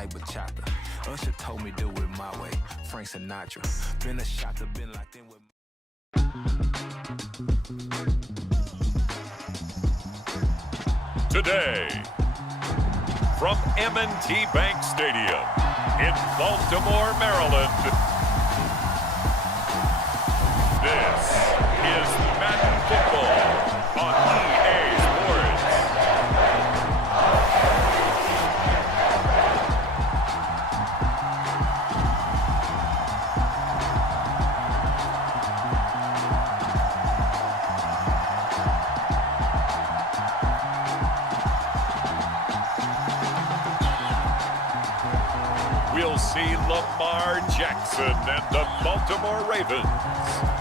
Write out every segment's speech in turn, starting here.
like bachata. Usher told me do it my way. Frank Sinatra. Been a shot, been locked in with. Today, from M&T Bank Stadium in Baltimore, Maryland, this is Madden Football on EA Sports. We'll see Lamar Jackson and the Baltimore Ravens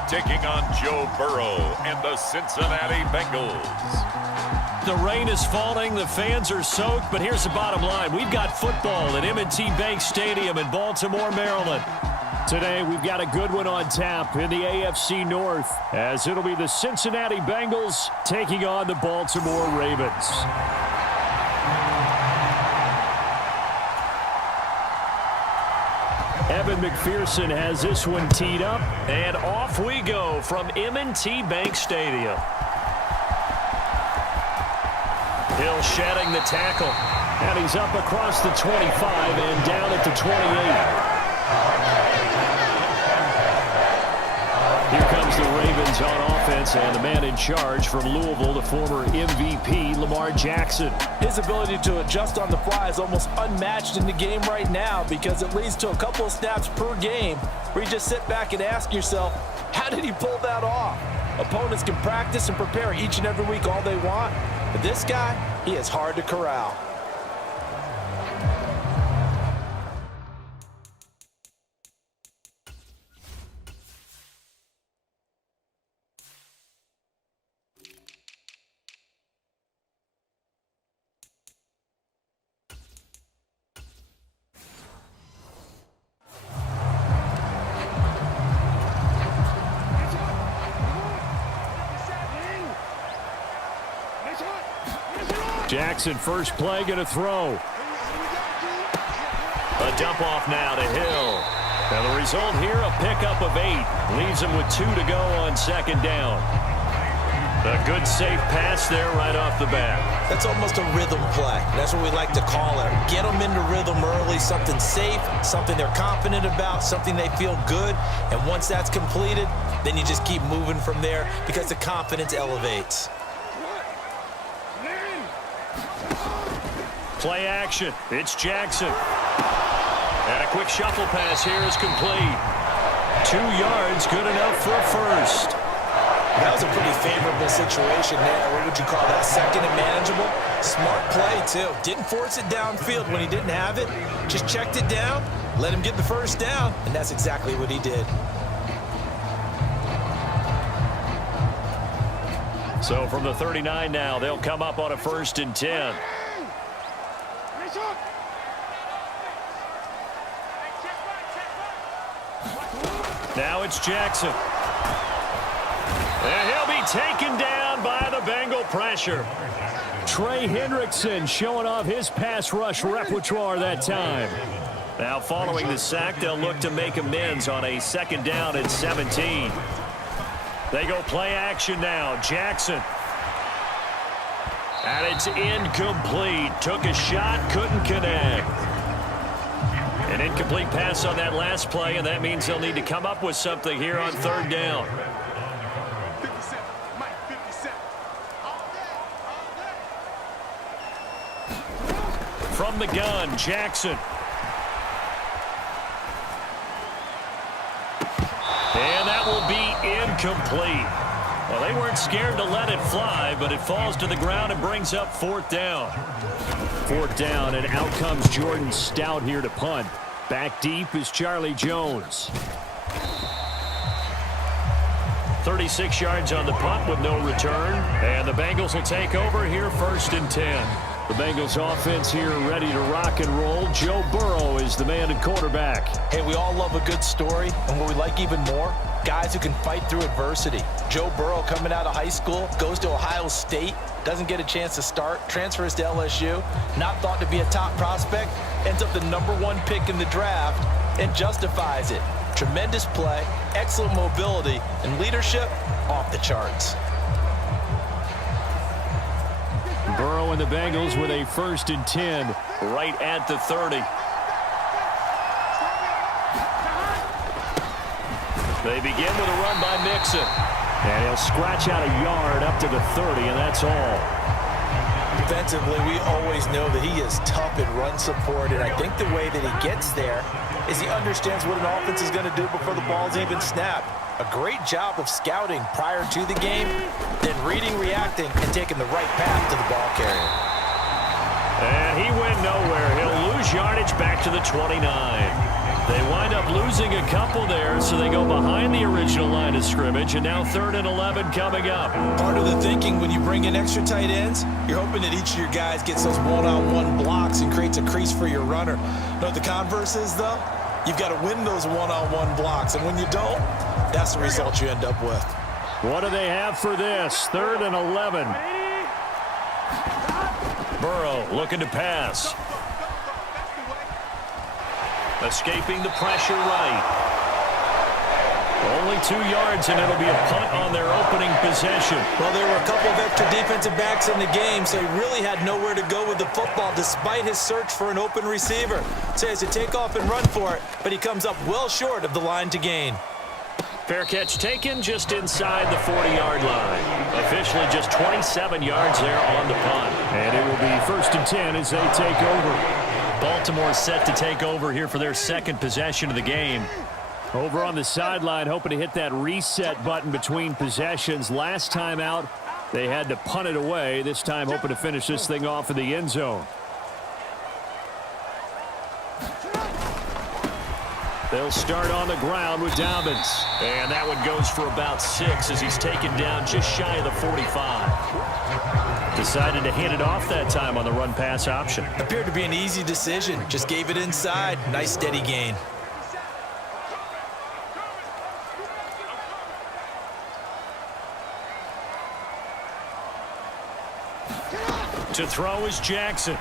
taking on Joe Burrow and the Cincinnati Bengals. The rain is falling, the fans are soaked, but here's the bottom line. We've got football at M&T Bank Stadium in Baltimore, Maryland. Today, we've got a good one on tap in the AFC North, as it'll be the Cincinnati Bengals taking on the Baltimore Ravens. Evan McPherson has this one teed up, and off we go from M&T Bank Stadium. Hill shedding the tackle, and he's up across the 25 and down at the 28. Here comes the Ravens on offense, and the man in charge from Louisville, the former MVP, Lamar Jackson. His ability to adjust on the fly is almost unmatched in the game right now because it leads to a couple of snaps per game where you just sit back and ask yourself, how did he pull that off? Opponents can practice and prepare each and every week all they want, but this guy, he is hard to corral. Jackson, first play, going to throw. A dump off now to Hill. And the result here, a pickup of 8. Leaves him with 2 to go on second down. A good, safe pass there right off the bat. That's almost a rhythm play. That's what we like to call it. Get them into rhythm early, something safe, something they're confident about, something they feel good. And once that's completed, then you just keep moving from there because the confidence elevates. Play action. It's Jackson. And a quick shuffle pass here is complete. 2 yards, good enough for a first. That was a pretty favorable situation there. What would you call that? Second and manageable? Smart play, too. Didn't force it downfield when he didn't have it. Just checked it down, let him get the first down, and that's exactly what he did. So from the 39 now, they'll come up on a 1st and 10. Now it's Jackson. And he'll be taken down by the Bengal pressure. Trey Hendrickson showing off his pass rush repertoire that time. Now following the sack, they'll look to make amends on a 2nd down and 17. They go play action now. Jackson. And it's incomplete. Took a shot, couldn't connect. An incomplete pass on that last play, and that means they'll need to come up with something here on 3rd down. From the gun, Jackson. And that will be incomplete. Well, they weren't scared to let it fly, but it falls to the ground and brings up 4th down. 4th down, and out comes Jordan Stout here to punt. Back deep is Charlie Jones. 36 yards on the punt with no return. And the Bengals will take over here 1st and 10. The Bengals offense here ready to rock and roll. Joe Burrow is the man at quarterback. Hey, we all love a good story, and what we like even more, guys who can fight through adversity. Joe Burrow coming out of high school, goes to Ohio State, doesn't get a chance to start, transfers to LSU, not thought to be a top prospect, ends up the #1 pick in the draft, and justifies it. Tremendous play, excellent mobility, and leadership off the charts. Burrow and the Bengals with a 1st and 10 right at the 30. They begin with a run by Mixon. And he'll scratch out a yard up to the 30, and that's all. Defensively, we always know that he is tough in run support, and I think the way that he gets there is he understands what an offense is going to do before the ball's even snapped. A great job of scouting prior to the game, then reading, reacting, and taking the right path to the ball carrier. And he went nowhere. He'll lose yardage back to the 29. They wind up losing a couple there, so they go behind the original line of scrimmage, and now 3rd and 11 coming up. Part of the thinking when you bring in extra tight ends, you're hoping that each of your guys gets those one-on-one blocks and creates a crease for your runner. You know what the converse is, though? You've got to win those one-on-one blocks, and when you don't, that's the result you end up with. What do they have for this? 3rd and 11. Burrow looking to pass. Escaping the pressure right. Only 2 yards, and it'll be a punt on their opening possession. Well, there were a couple of extra defensive backs in the game, so he really had nowhere to go with the football despite his search for an open receiver. So he has to take off and run for it, but he comes up well short of the line to gain. Fair catch taken just inside the 40-yard line. Officially just 27 yards there on the punt. And it will be 1st and 10 as they take over. Baltimore set to take over here for their 2nd possession of the game. Over on the sideline, hoping to hit that reset button between possessions. Last time out, they had to punt it away. This time, hoping to finish this thing off in the end zone. They'll start on the ground with Dobbins. And that one goes for about 6 as he's taken down just shy of the 45. Decided to hand it off that time on the run-pass option. Appeared to be an easy decision. Just gave it inside. Nice steady gain. To throw is Jackson.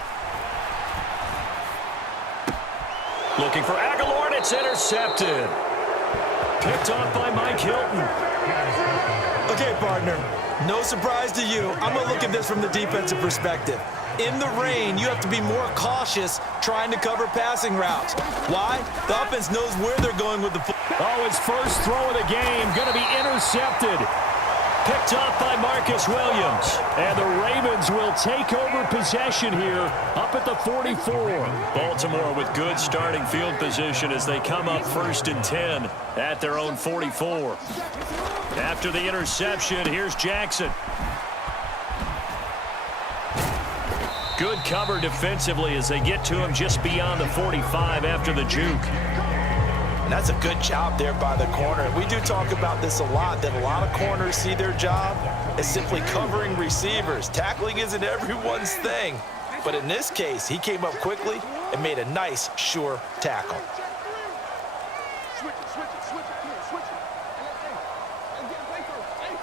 Looking for Aguilar, and it's intercepted. Picked off by Mike Hilton. Okay, partner. No surprise to you. I'm going to look at this from the defensive perspective. In the rain, you have to be more cautious trying to cover passing routes. Why? The offense knows where they're going with the football. Oh, his first throw of the game going to be intercepted. Picked off by Marcus Williams. And the Ravens will take over possession here up at the 44. Baltimore with good starting field position as they come up 1st and 10 at their own 44. After the interception, here's Jackson. Good cover defensively as they get to him just beyond the 45 after the juke. And that's a good job there by the corner. We do talk about this a lot, that a lot of corners see their job as simply covering receivers. Tackling isn't everyone's thing. But in this case, he came up quickly and made a nice, sure tackle.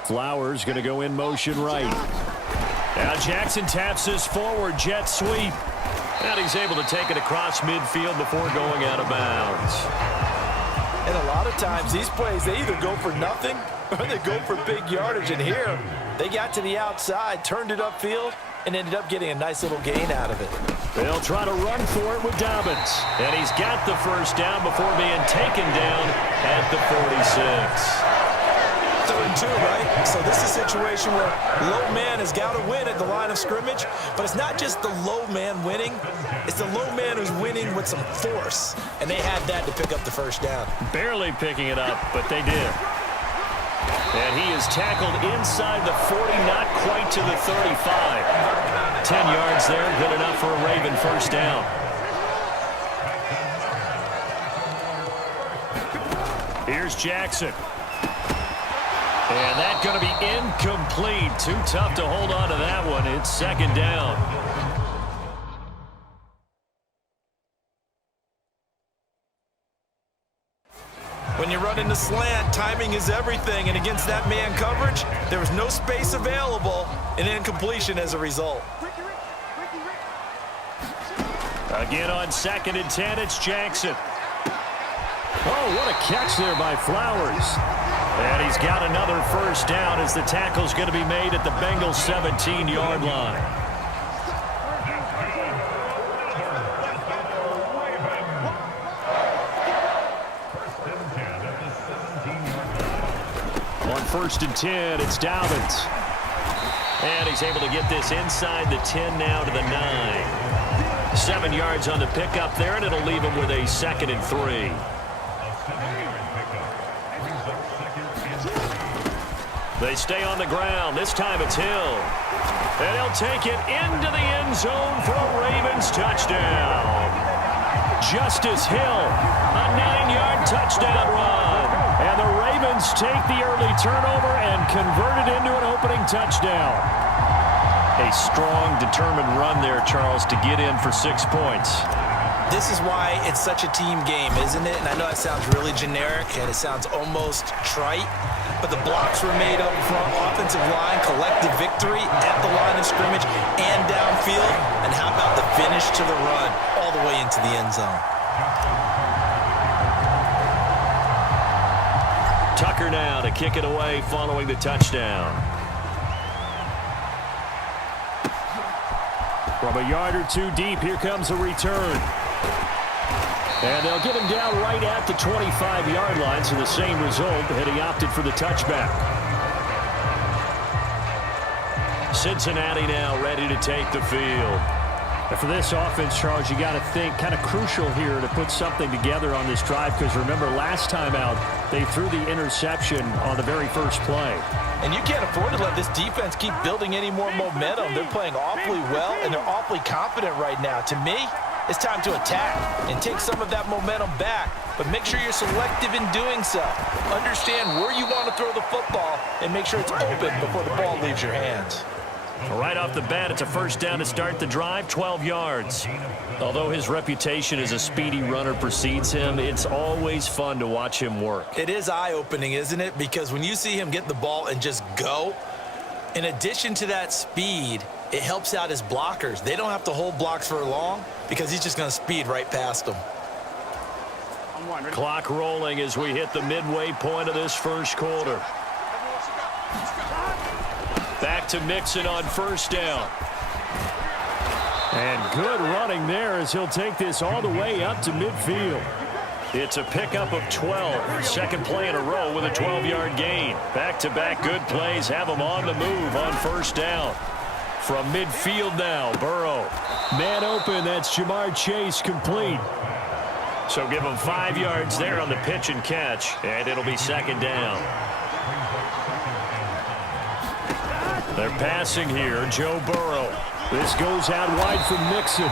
Flowers going to go in motion right. Now Jackson taps this forward jet sweep. And he's able to take it across midfield before going out of bounds. And a lot of times these plays, they either go for nothing or they go for big yardage. And here, they got to the outside, turned it upfield, and ended up getting a nice little gain out of it. They'll try to run for it with Dobbins. And he's got the first down before being taken down at the 46. 3rd and 2, right? So this is a situation where low man has got to win at the line of scrimmage, but it's not just the low man winning, it's the low man who's winning with some force, and they had that to pick up the first down. Barely picking it up, but they did. And he is tackled inside the 40, not quite to the 35. 10 yards there, good enough for a Raven first down. Here's Jackson. And that's going to be incomplete. Too tough to hold on to that one. It's 2nd down. When you're running the slant, timing is everything, and against that man coverage, there was no space available, and incompletion as a result. Again on 2nd and 10, it's Jackson. Oh, what a catch there by Flowers. And he's got another first down as the tackle's going to be made at the Bengals' 17-yard line. On 1st and 10, it's Dobbins. And he's able to get this inside the 10 now to the 9. 7 yards on the pickup there, and it'll leave him with a 2nd and 3. They stay on the ground. This time it's Hill. And he'll take it into the end zone for a Ravens touchdown. Justice Hill, a 9-yard touchdown run. And the Ravens take the early turnover and convert it into an opening touchdown. A strong, determined run there, Charles, to get in for 6 points. This is why it's such a team game, isn't it? And I know it sounds really generic and it sounds almost trite, but the blocks were made up front, offensive line, collective victory at the line of scrimmage and downfield. And how about the finish to the run all the way into the end zone? Tucker now to kick it away following the touchdown. From a yard or two deep, here comes a return. And they'll get him down right at the 25-yard line, so the same result, and he opted for the touchback. Cincinnati now ready to take the field. And for this offense, Charles, you got to think kind of crucial here to put something together on this drive, because remember last time out, they threw the interception on the very first play. And you can't afford to let this defense keep building any more momentum. They're playing awfully well, and they're awfully confident right now. To me, it's time to attack and take some of that momentum back, but make sure you're selective in doing so. Understand where you want to throw the football and make sure it's open before the ball leaves your hands. Right off the bat, it's a first down to start the drive, 12 yards. Although his reputation as a speedy runner precedes him, it's always fun to watch him work. It is eye-opening, isn't it? Because when you see him get the ball and just go, in addition to that speed, it helps out his blockers. They don't have to hold blocks for long because he's just going to speed right past them. Clock rolling as we hit the midway point of this first quarter. Back to Mixon on first down. And good running there as he'll take this all the way up to midfield. It's a pickup of 12. Second play in a row with a 12-yard gain. Back-to-back good plays have him on the move on first down. From midfield now, Burrow. Man open, that's Jamar Chase complete. So give him 5 yards there on the pitch and catch, and it'll be second down. They're passing here, Joe Burrow. This goes out wide from Mixon.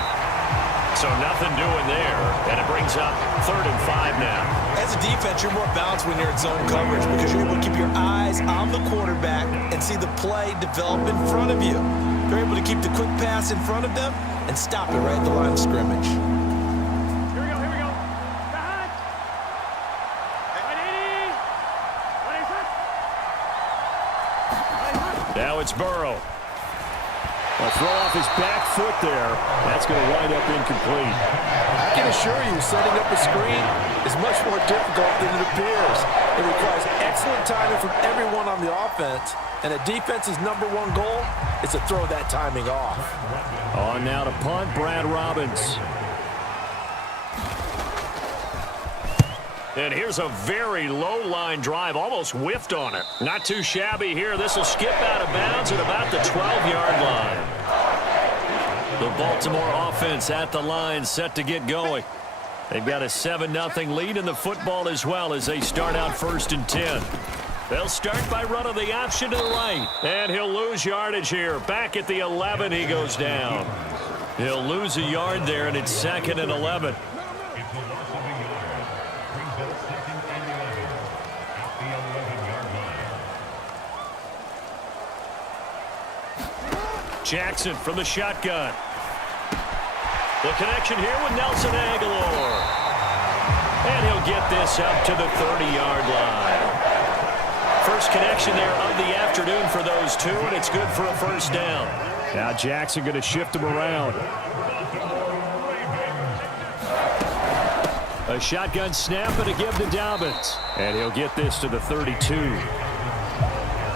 So nothing doing there, and it brings up 3rd and 5 now. As a defense, you're more balanced when you're in zone coverage because you're able to keep your eyes on the quarterback and see the play develop in front of you. You're able to keep the quick pass in front of them and stop it right at the line of scrimmage. Now it's Burrow. A throw off his back foot there. That's going to wind up incomplete. I can assure you, setting up a screen is much more difficult than it appears. It requires excellent timing from everyone on the offense, and a defense's #1 goal is to throw that timing off. On now to punt, Brad Robbins. And here's a very low-line drive, almost whiffed on it. Not too shabby here. This will skip out of bounds at about the 12-yard line. The Baltimore offense at the line, set to get going. They've got a 7-0 lead in the football as well as they start out 1st and 10. They'll start by running the option to the right. And he'll lose yardage here. Back at the 11, he goes down. He'll lose a yard there, and it's 2nd and 11. Jackson from the shotgun. The connection here with Nelson Aguilar. And he'll he'll get this up to the 30-yard line. First connection there of the afternoon for those two, and it's good for a first down. Now Jackson going to shift him around. A shotgun snap and a give to Dobbins. And he'll get this to the 32.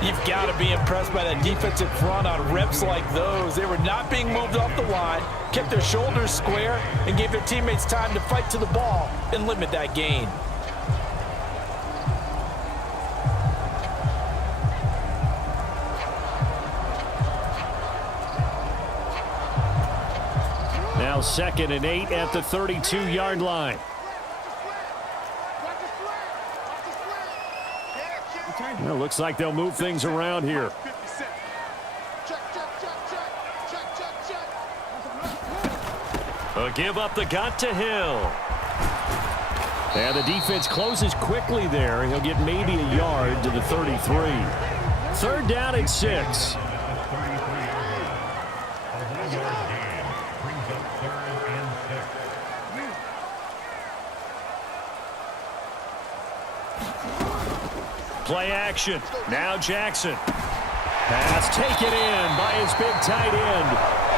You've got to be impressed by that defensive front on reps like those. They were not being moved off the line, kept their shoulders square, and gave their teammates time to fight to the ball and limit that gain. Now 2nd and 8 at the 32-yard line. Well, looks like they'll move things around here. Give up the gut to Hill. And the defense closes quickly there. He'll get maybe a yard to the 33. 3rd down and 6. Play action. Now Jackson. Pass taken in by his big tight end.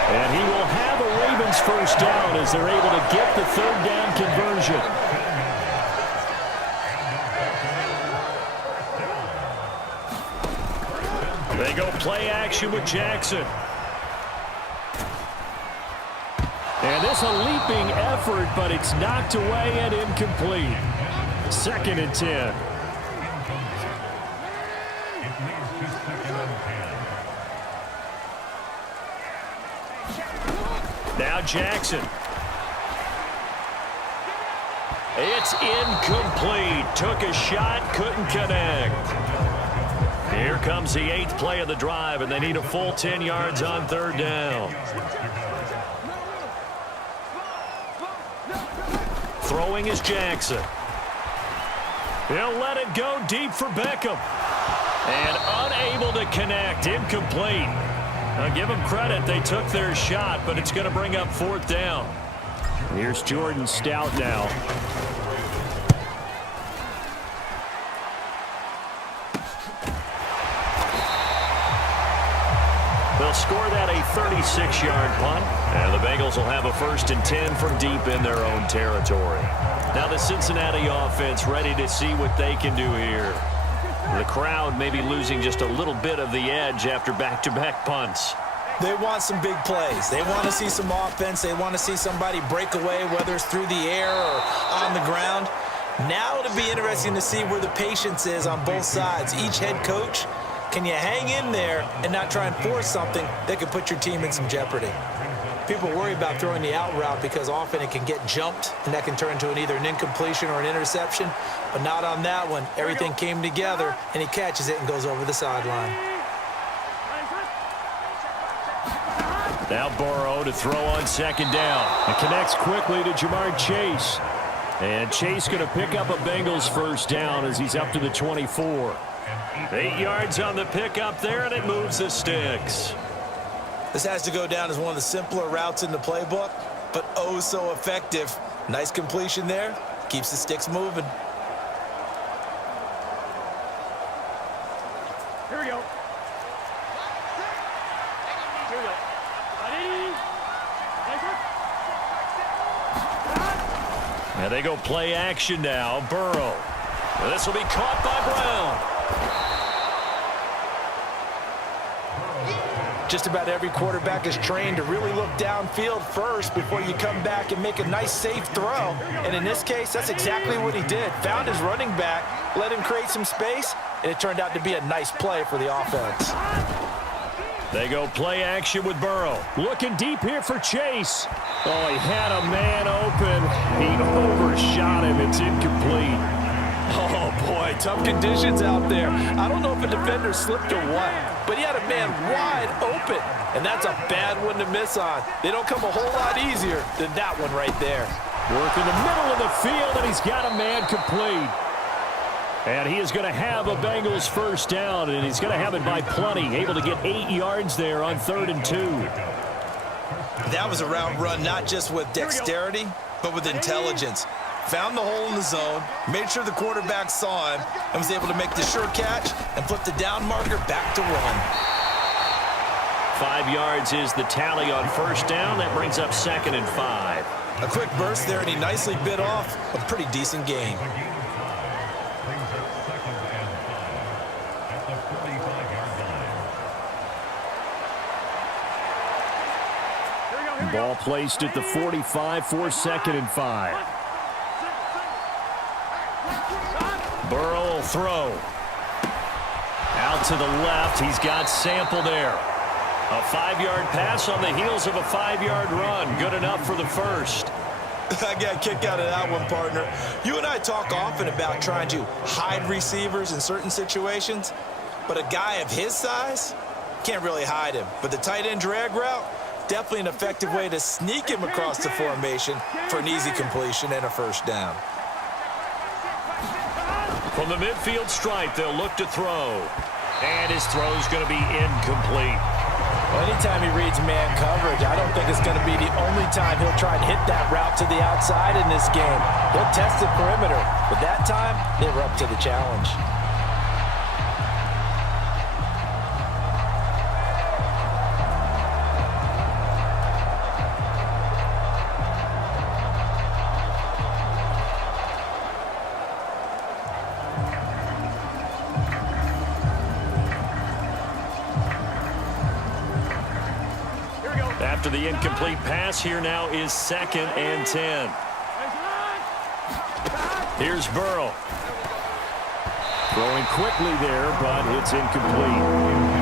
And he will have a Ravens first down as they're able to get the 3rd down conversion. They go play action with Jackson. And this a leaping effort, but it's knocked away and incomplete. 2nd and 10. Now Jackson. It's incomplete. Took a shot, couldn't connect. Here comes the 8th play of the drive, and they need a full 10 yards on 3rd down. Throwing is Jackson. He'll let it go deep for Beckham. And unable to connect. Incomplete. Now give them credit. They took their shot, but it's going to bring up 4th down. Here's Jordan Stout now. They'll score that a 36-yard punt, and the Bengals will have a 1st and 10 from deep in their own territory. Now the Cincinnati offense ready to see what they can do here. The crowd may be losing just a little bit of the edge after back-to-back punts. They want some big plays. They want to see some offense. They want to see somebody break away, whether it's through the air or on the ground. Now it'll be interesting to see where the patience is on both sides. Each head coach, can you hang in there and not try and force something that could put your team in some jeopardy? People worry about throwing the out route because often it can get jumped, and that can turn into either an incompletion or an interception. But not on that one. Everything came together, and he catches it and goes over the sideline. Now Burrow to throw on 2nd down. It connects quickly to Jamar Chase. And Chase going to pick up a Bengals first down as he's up to the 24. 8 yards on the pickup there, and it moves the sticks. This has to go down as one of the simpler routes in the playbook, but oh so effective. Nice completion there. Keeps the sticks moving. Here we go. Here we go. Now they go play action now. Burrow. This will be caught by Brown. Just about every quarterback is trained to really look downfield first before you come back and make a nice, safe throw. And in this case, that's exactly what he did. Found his running back, let him create some space, and it turned out to be a nice play for the offense. They go play action with Burrow. Looking deep here for Chase. Oh, he had a man open. He overshot him. It's incomplete. Oh, boy, tough conditions out there. I don't know if a defender slipped or what, but he had a man wide open, and that's a bad one to miss on. They don't come a whole lot easier than that one right there. Work in the middle of the field, and he's got a man complete. And he is going to have a Bengals first down, and he's going to have it by plenty. Able to get 8 yards there on 3rd and 2. That was a route run not just with dexterity, but with intelligence. found the hole in the zone, made sure the quarterback saw him, and was able to make the sure catch and flip the down marker back to 1. 5 yards is the tally on first down. That brings up 2nd and 5. A quick burst there, and he nicely bit off a pretty decent gain. Ball placed at the 45 for 2nd and 5. Burrow will throw. Out to the left. He's got Sample there. A 5-yard pass on the heels of a 5-yard run. Good enough for the first. I got a kick out of that one, partner. You and I talk often about trying to hide receivers in certain situations, but a guy of his size can't really hide him. But the tight end drag route, definitely an effective way to sneak him across the formation for an easy completion and a first down. From the midfield stripe, they'll look to throw. And his throw's going to be incomplete. Well, anytime he reads man coverage, I don't think it's going to be the only time he'll try and hit that route to the outside in this game. He'll test the perimeter, but that time, they were up to the challenge. After the incomplete pass, here now is 2nd and 10. Here's Burrow. Throwing quickly there, but it's incomplete.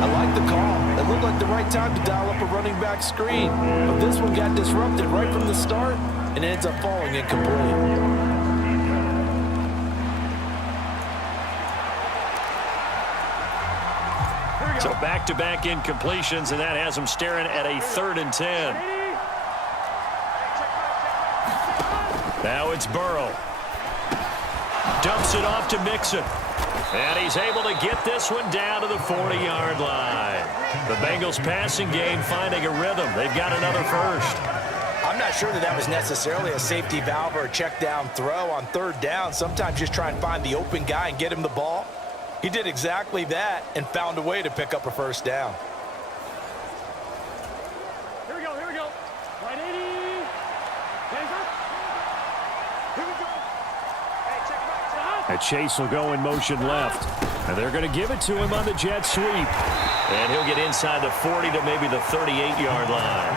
I like the call. It looked like the right time to dial up a running back screen. But this one got disrupted right from the start, and it ends up falling incomplete. So back-to-back incompletions, and that has him staring at a 3rd and 10. Now it's Burrow. Dumps it off to Mixon. And he's able to get this one down to the 40-yard line. The Bengals passing game finding a rhythm. They've got another first. I'm not sure that was necessarily a safety valve or a check down throw on 3rd down. Sometimes just try and find the open guy and get him the ball. He did exactly that and found a way to pick up a first down. Here we go. Right 80. Here we go. Hey, check it out. And Chase will go in motion left. And they're going to give it to him on the jet sweep. And he'll get inside the 40 to maybe the 38-yard line.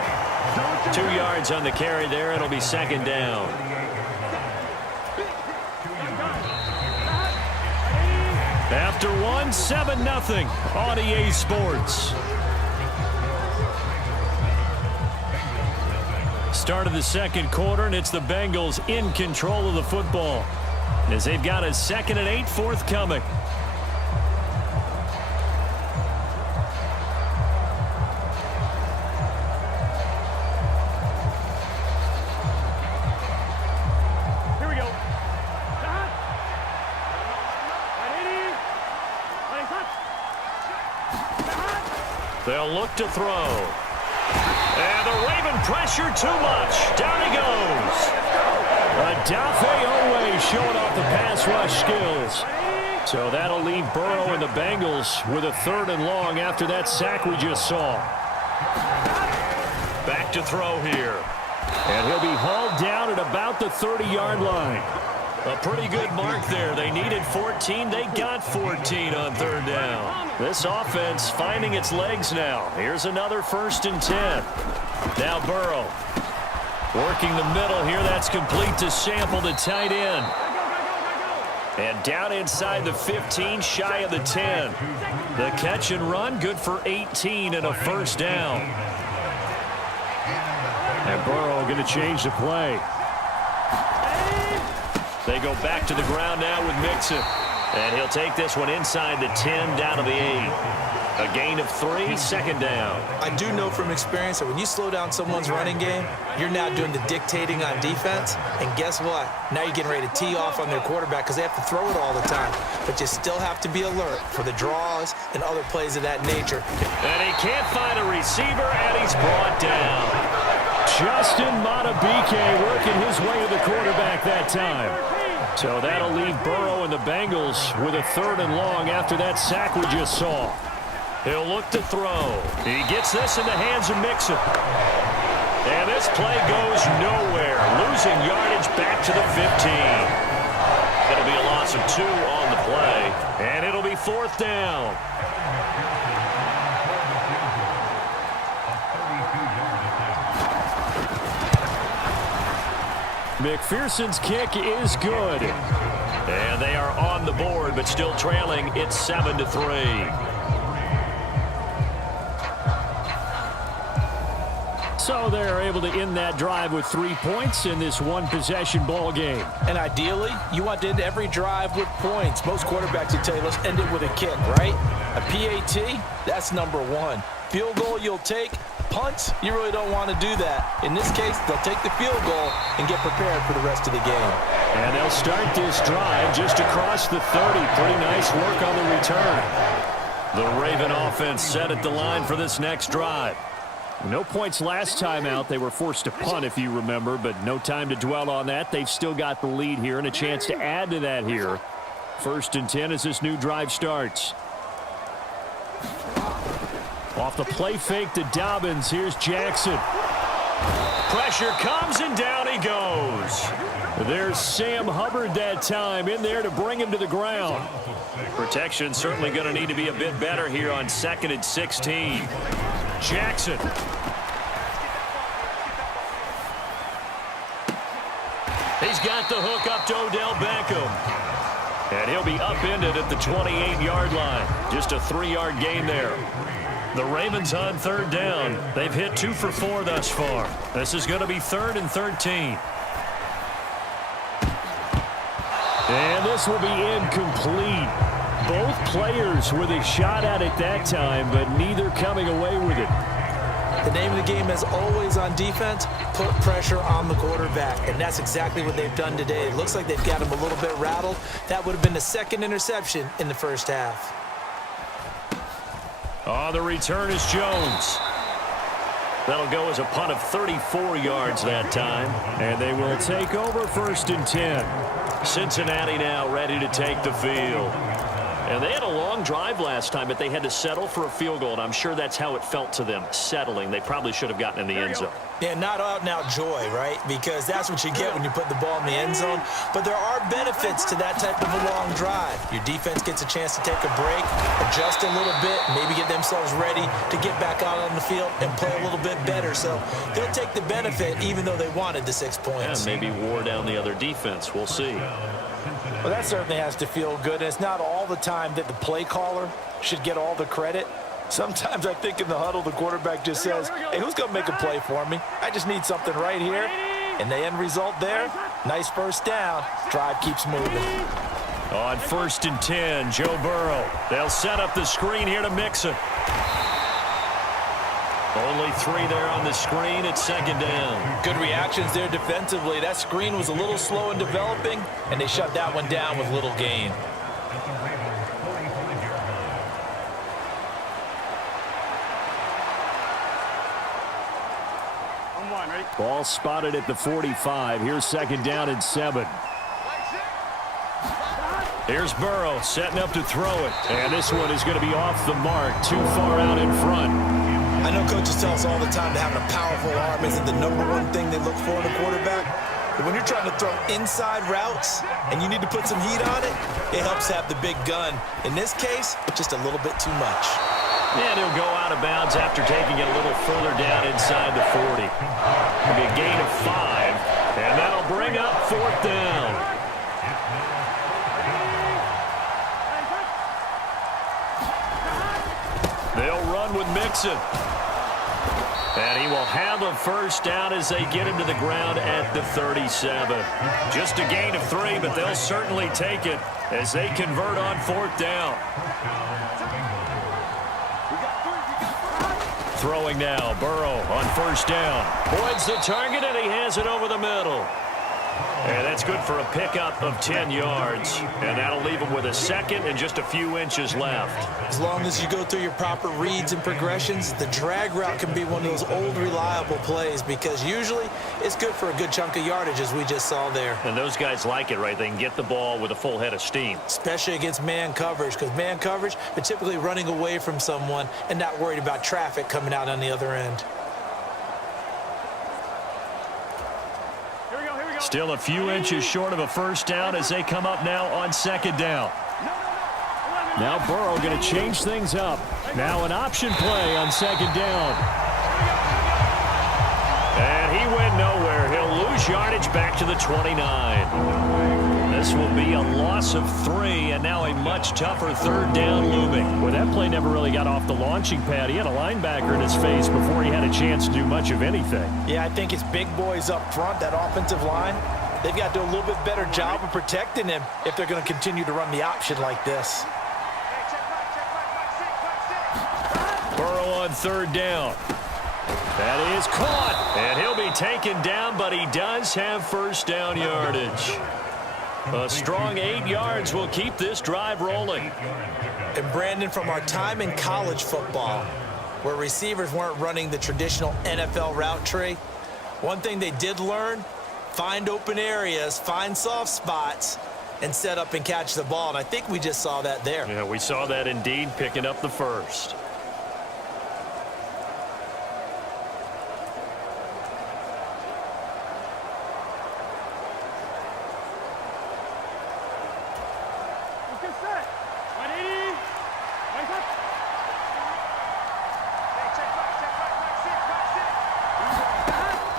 2 yards on the carry there. It'll be 2nd down. After 7-0 on EA Sports. Start of the 2nd quarter, and it's the Bengals in control of the football as they've got a 2nd and 8 forthcoming. They'll look to throw. And the Raven pressure too much. Down he goes. Adafe Owe showing off the pass rush skills. So that'll leave Burrow and the Bengals with a 3rd and long after that sack we just saw. Back to throw here. And he'll be hauled down at about the 30-yard line. A pretty good mark there. They needed 14. They got 14 on 3rd down. This offense finding its legs now. Here's another 1st and 10. Now Burrow working the middle here. That's complete to Sample, the tight end. And down inside the 15, shy of the 10. The catch and run, good for 18 and a 1st down. And Burrow going to change the play. They go back to the ground now with Mixon. And he'll take this one inside the 10, down to the 8. A gain of 3, 2nd down. I do know from experience that when you slow down someone's running game, you're now doing the dictating on defense. And guess what? Now you're getting ready to tee off on their quarterback because they have to throw it all the time. But you still have to be alert for the draws and other plays of that nature. And he can't find a receiver, and he's brought down. Justin Madubuike working his way to the quarterback that time. So that'll leave Burrow and the Bengals with a 3rd and long after that sack we just saw. He'll look to throw. He gets this in the hands of Mixon. And this play goes nowhere. Losing yardage back to the 15. It'll be a loss of 2 on the play. And it'll be 4th down. McPherson's kick is good. And they are on the board, but still trailing. It's 7-3. So they're able to end that drive with 3 points in this one-possession ball game. And ideally, you want to end every drive with points. Most quarterbacks would tell you, let's end it with a kick, right? A PAT, that's number 1. Field goal you'll take. Punts, you really don't want to do that. In this case, they'll take the field goal and get prepared for the rest of the game. And they'll start this drive just across the 30. Pretty nice work on the return. The Raven offense set at the line for this next drive. No points last time out. They were forced to punt, if you remember, but no time to dwell on that. They've still got the lead here and a chance to add to that here. 1st and 10 as this new drive starts. Off the play fake to Dobbins. Here's Jackson. Pressure comes and down he goes. There's Sam Hubbard that time in there to bring him to the ground. Protection certainly going to need to be a bit better here on 2nd and 16. Jackson. He's got the hook up to Odell Beckham. And he'll be upended at the 28-yard line. Just a 3-yard gain there. The Ravens on 3rd down. They've hit 2 for 4 thus far. This is going to be 3rd and 13. And this will be incomplete. Both players with a shot at it that time, but neither coming away with it. The name of the game is always on defense, put pressure on the quarterback, and that's exactly what they've done today. It looks like they've got him a little bit rattled. That would have been the 2nd interception in the 1st half. On the return is Jones. That'll go as a punt of 34 yards that time, and they will take over 1st and 10. Cincinnati now ready to take the field. And they had a long drive last time, but they had to settle for a field goal, and I'm sure that's how it felt to them, settling. They probably should have gotten in the end zone. Yeah, not out-and-out joy, right? Because that's what you get when you put the ball in the end zone. But there are benefits to that type of a long drive. Your defense gets a chance to take a break, adjust a little bit, maybe get themselves ready to get back out on the field and play a little bit better. So they'll take the benefit even though they wanted the 6 points. And maybe wore down the other defense. We'll see. Well, that certainly has to feel good. And it's not all the time that the play caller should get all the credit. Sometimes I think in the huddle, the quarterback just says, hey, who's going to make a play for me? I just need something right here. And the end result there, nice 1st down. Drive keeps moving. On 1st and 10, Joe Burrow. They'll set up the screen here to Mixon. Only 3 there on the screen. It's 2nd down. Good reactions there defensively. That screen was a little slow in developing, and they shut that one down with little gain. Ball spotted at the 45. Here's 2nd down and 7. Here's Burrow setting up to throw it. And this one is going to be off the mark, too far out in front. I know coaches tell us all the time that having a powerful arm isn't the #1 thing they look for in a quarterback. But when you're trying to throw inside routes and you need to put some heat on it, it helps have the big gun. In this case, just a little bit too much. And he'll go out of bounds after taking it a little further down inside the 40. It'll be a gain of 5, and that'll bring up 4th down. They'll run with Mixon. And he will have a 1st down as they get him to the ground at the 37. Just a gain of 3, but they'll certainly take it as they convert on 4th down. Throwing now, Burrow on 1st down. Points the target, and he has it over the middle. And that's good for a pickup of 10 yards. And that'll leave them with a second and just a few inches left. As long as you go through your proper reads and progressions, the drag route can be one of those old reliable plays because usually it's good for a good chunk of yardage as we just saw there. And those guys like it, right? They can get the ball with a full head of steam. Especially against man coverage because man coverage, they're typically running away from someone and not worried about traffic coming out on the other end. Still a few inches short of a first down as they come up now on second down. Now Burrow going to change things up. Now an option play on second down. And he went nowhere. He'll lose yardage back to the 29. This will be a loss of 3, and now a much tougher third down looming. Well, that play never really got off the launching pad. He had a linebacker in his face before he had a chance to do much of anything. Yeah, I think his big boys up front, that offensive line, they've got to do a little bit better job of protecting him if they're going to continue to run the option like this. Burrow on third down. That is caught, and he'll be taken down, but he does have first down yardage. A strong 8 yards will keep this drive rolling. And Brandon, from our time in college football, where receivers weren't running the traditional NFL route tree, one thing they did learn, find open areas, find soft spots, and set up and catch the ball. And I think we just saw that there. Yeah, we saw that indeed, picking up the first.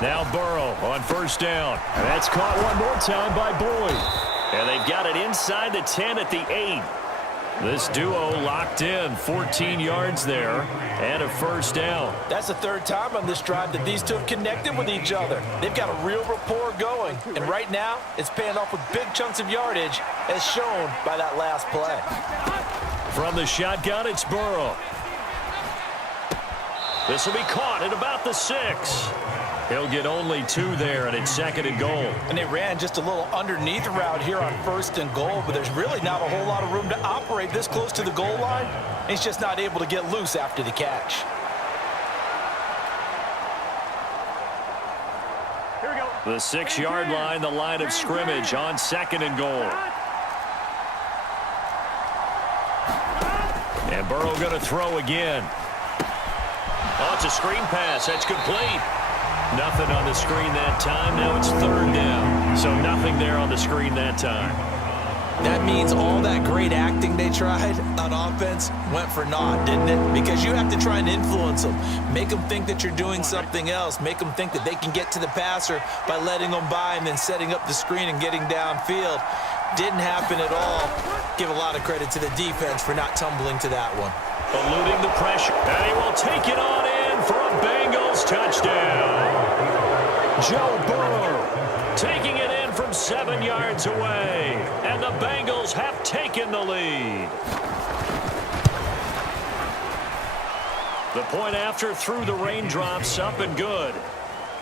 Now Burrow on first down. And that's caught one more time by Boyd. And they've got it inside the 10 at the 8. This duo locked in, 14 yards there, and a first down. That's the third time on this drive that these two have connected with each other. They've got a real rapport going. And right now, it's paying off with big chunks of yardage, as shown by that last play. From the shotgun, it's Burrow. This will be caught at about the 6. He'll get only 2 there, and it's second and goal. And they ran just a little underneath route here on first and goal, but there's really not a whole lot of room to operate this close to the goal line. He's just not able to get loose after the catch. Here we go. The 6-yard line, the line of scrimmage on second and goal. And Burrow going to throw again. Oh, it's a screen pass. That's complete. Nothing on the screen that time. Now it's third down. So nothing there on the screen that time. That means all that great acting they tried on offense went for naught, didn't it? Because you have to try and influence them. Make them think that you're doing something else. Make them think that they can get to the passer by letting them by and then setting up the screen and getting downfield. Didn't happen at all. Give a lot of credit to the defense for not tumbling to that one. Eluding the pressure. And he will take it on in for a Bengals touchdown. Joe Burrow taking it in from 7 yards away. And the Bengals have taken the lead. The point after through the raindrops, up and good.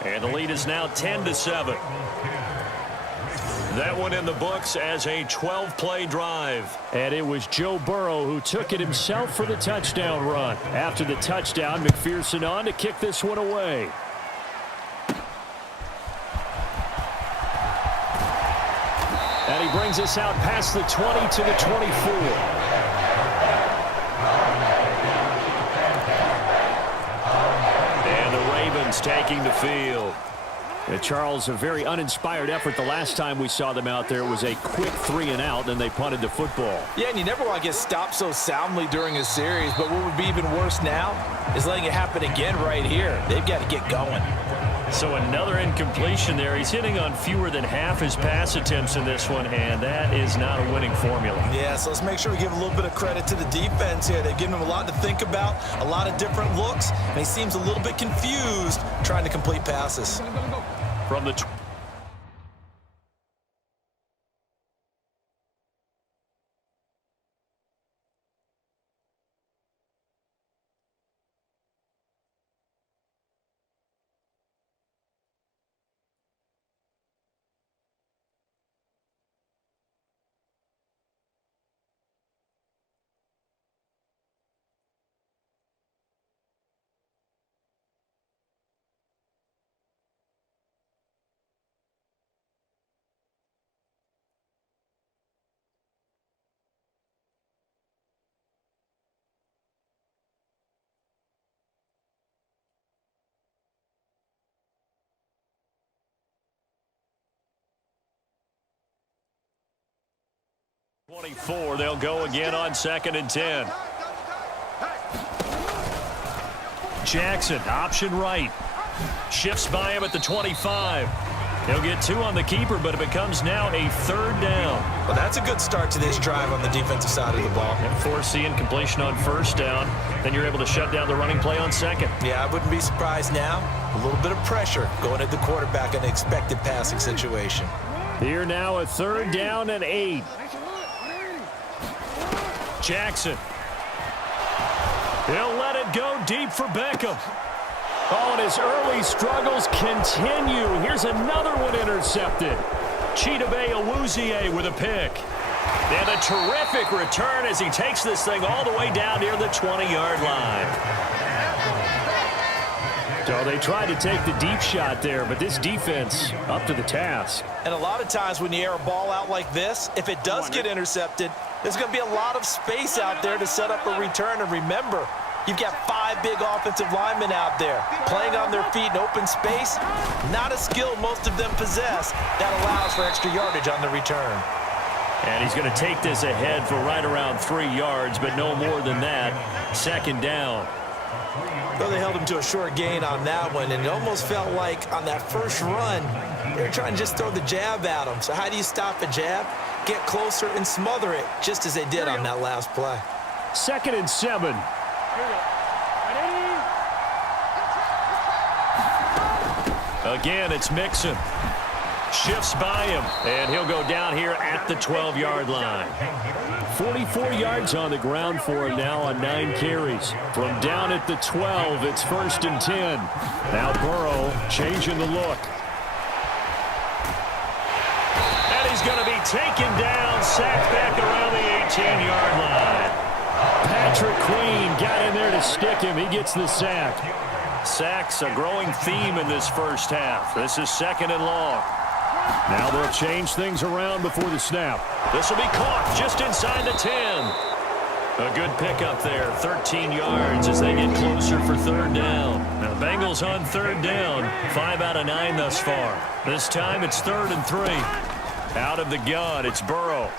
And the lead is now 10-7. That one in the books as a 12-play drive. And it was Joe Burrow who took it himself for the touchdown run. After the touchdown, McPherson on to kick this one away. And he brings us out past the 20 to the 24. And the Ravens taking the field. Charles, a very uninspired effort the last time we saw them out there. It was a quick 3 and out, and they punted the football. Yeah, and you never want to get stopped so soundly during a series, but what would be even worse now is letting it happen again right here. They've got to get going. So another incompletion there. He's hitting on fewer than half his pass attempts in this one, and that is not a winning formula. Yeah, so let's make sure we give a little bit of credit to the defense here. They've given him a lot to think about, a lot of different looks, and he seems a little bit confused trying to complete passes. From the 24, they'll go again on 2nd and 10. Jackson, option right. Shifts by him at the 25. He'll get 2 on the keeper, but it becomes now a 3rd down. Well, that's a good start to this drive on the defensive side of the ball. And forcing completion on 1st down. Then you're able to shut down the running play on 2nd. Yeah, I wouldn't be surprised now. A little bit of pressure going at the quarterback in an expected passing situation. Here now a 3rd down and 8. Jackson. He'll let it go deep for Beckham. Oh, and his early struggles continue. Here's another one intercepted. Chidobe Awuzie with a pick. And a terrific return as he takes this thing all the way down near the 20-yard line. So they tried to take the deep shot there, but this defense up to the task. And a lot of times when you air a ball out like this, if it does get intercepted, there's going to be a lot of space out there to set up a return. And remember, you've got 5 big offensive linemen out there playing on their feet in open space. Not a skill most of them possess that allows for extra yardage on the return. And he's going to take this ahead for right around 3 yards, but no more than that. 2nd down. Well, they held him to a short gain on that one, and it almost felt like on that first run, they were trying to just throw the jab at him. So how do you stop a jab? Get closer and smother it, just as they did on that last play. 2nd and 7. Again, it's Mixon. Shifts by him, and he'll go down here at the 12-yard line. 44 yards on the ground for him now on 9 carries. From down at the 12, it's 1st and 10. Now Burrow changing the look. And he's going to be taken down, sacked back around the 18-yard line. Patrick Queen got in there to stick him. He gets the sack. Sacks a growing theme in this first half. This is 2nd and long. Now they'll change things around before the snap. This will be caught just inside the 10. A good pickup there, 13 yards as they get closer for 3rd down. Now the Bengals on 3rd down, 5 out of 9 thus far. This time it's 3rd and 3. Out of the gun, it's Burrow.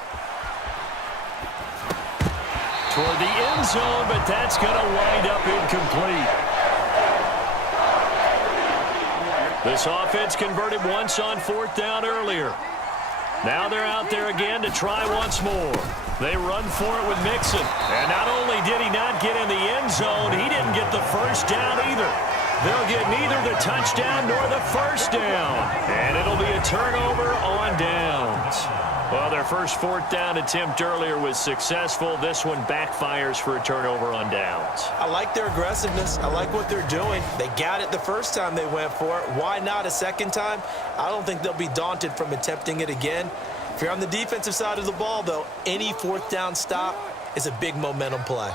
Toward the end zone, but that's going to wind up incomplete. This offense converted once on 4th down earlier. Now they're out there again to try once more. They run for it with Mixon. And not only did he not get in the end zone, he didn't get the 1st down either. They'll get neither the touchdown nor the 1st down. And it'll be a turnover on downs. Well, their first 4th down attempt earlier was successful. This one backfires for a turnover on downs. I like their aggressiveness. I like what they're doing. They got it the first time they went for it. Why not a second time? I don't think they'll be daunted from attempting it again. If you're on the defensive side of the ball, though, any 4th down stop is a big momentum play.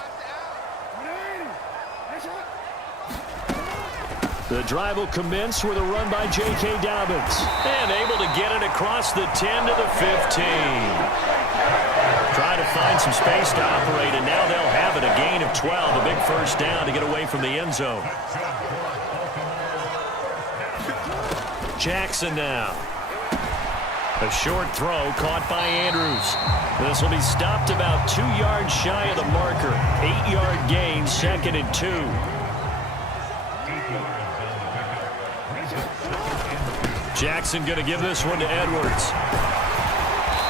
The drive will commence with a run by J.K. Dobbins. And able to get it across the 10 to the 15. Try to find some space to operate, and now they'll have it. A gain of 12, a big 1st down to get away from the end zone. Jackson now. A short throw caught by Andrews. This will be stopped about 2 yards shy of the marker. 8-yard gain, 2nd and 2. Jackson going to give this one to Edwards.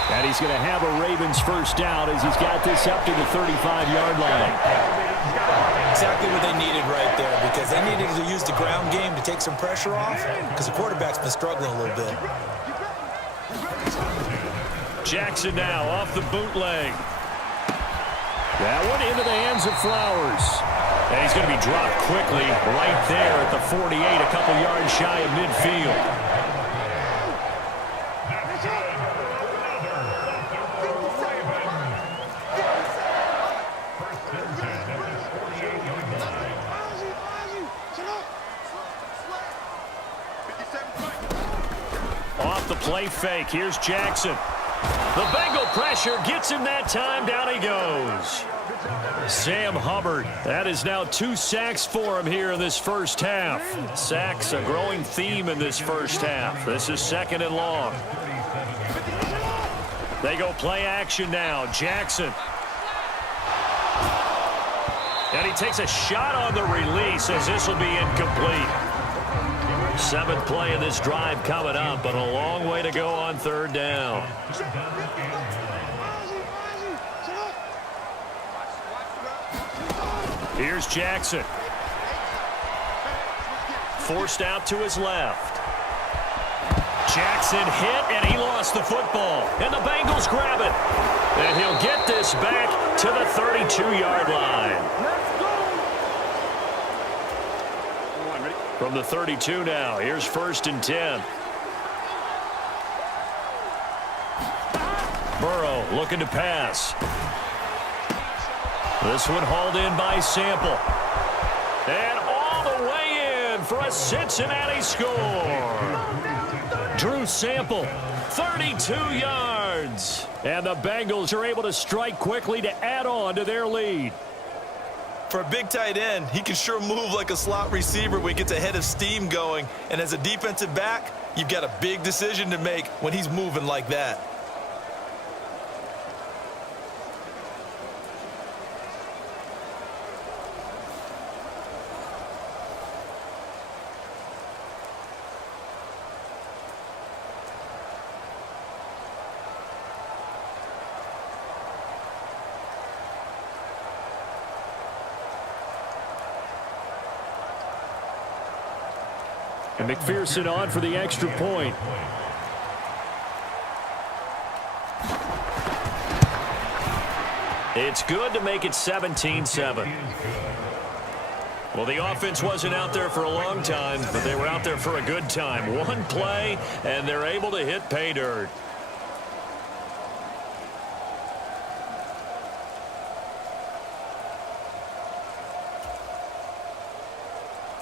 And he's going to have a Ravens 1st down as he's got this up to the 35-yard line. Exactly what they needed right there, because they needed to use the ground game to take some pressure off, because the quarterback's been struggling a little bit. Jackson now off the bootleg. That one into the hands of Flowers. And he's going to be dropped quickly right there at the 48, a couple yards shy of midfield. Off the play fake, here's Jackson. The Bengal pressure gets him that time. Down he goes. Sam Hubbard. That is now 2 sacks for him here in this first half. Sacks a growing theme in this first half. This is 2nd and long. They go play action now. Jackson. And he takes a shot on the release as this will be incomplete. 7th play of this drive coming up, but a long way to go on 3rd down. Here's Jackson. Forced out to his left. Jackson hit, and he lost the football. And the Bengals grab it. And he'll get this back to the 32-yard line. From the 32 now, here's 1st and 10. Burrow looking to pass. This one hauled in by Sample. And all the way in for a Cincinnati score. Drew Sample, 32 yards. And the Bengals are able to strike quickly to add on to their lead. For a big tight end, he can sure move like a slot receiver when he gets a head of steam going. And as a defensive back, you've got a big decision to make when he's moving like that. And McPherson on for the extra point. It's good to make it 17-7. Well, the offense wasn't out there for a long time, but they were out there for a good time. One play, and they're able to hit pay dirt.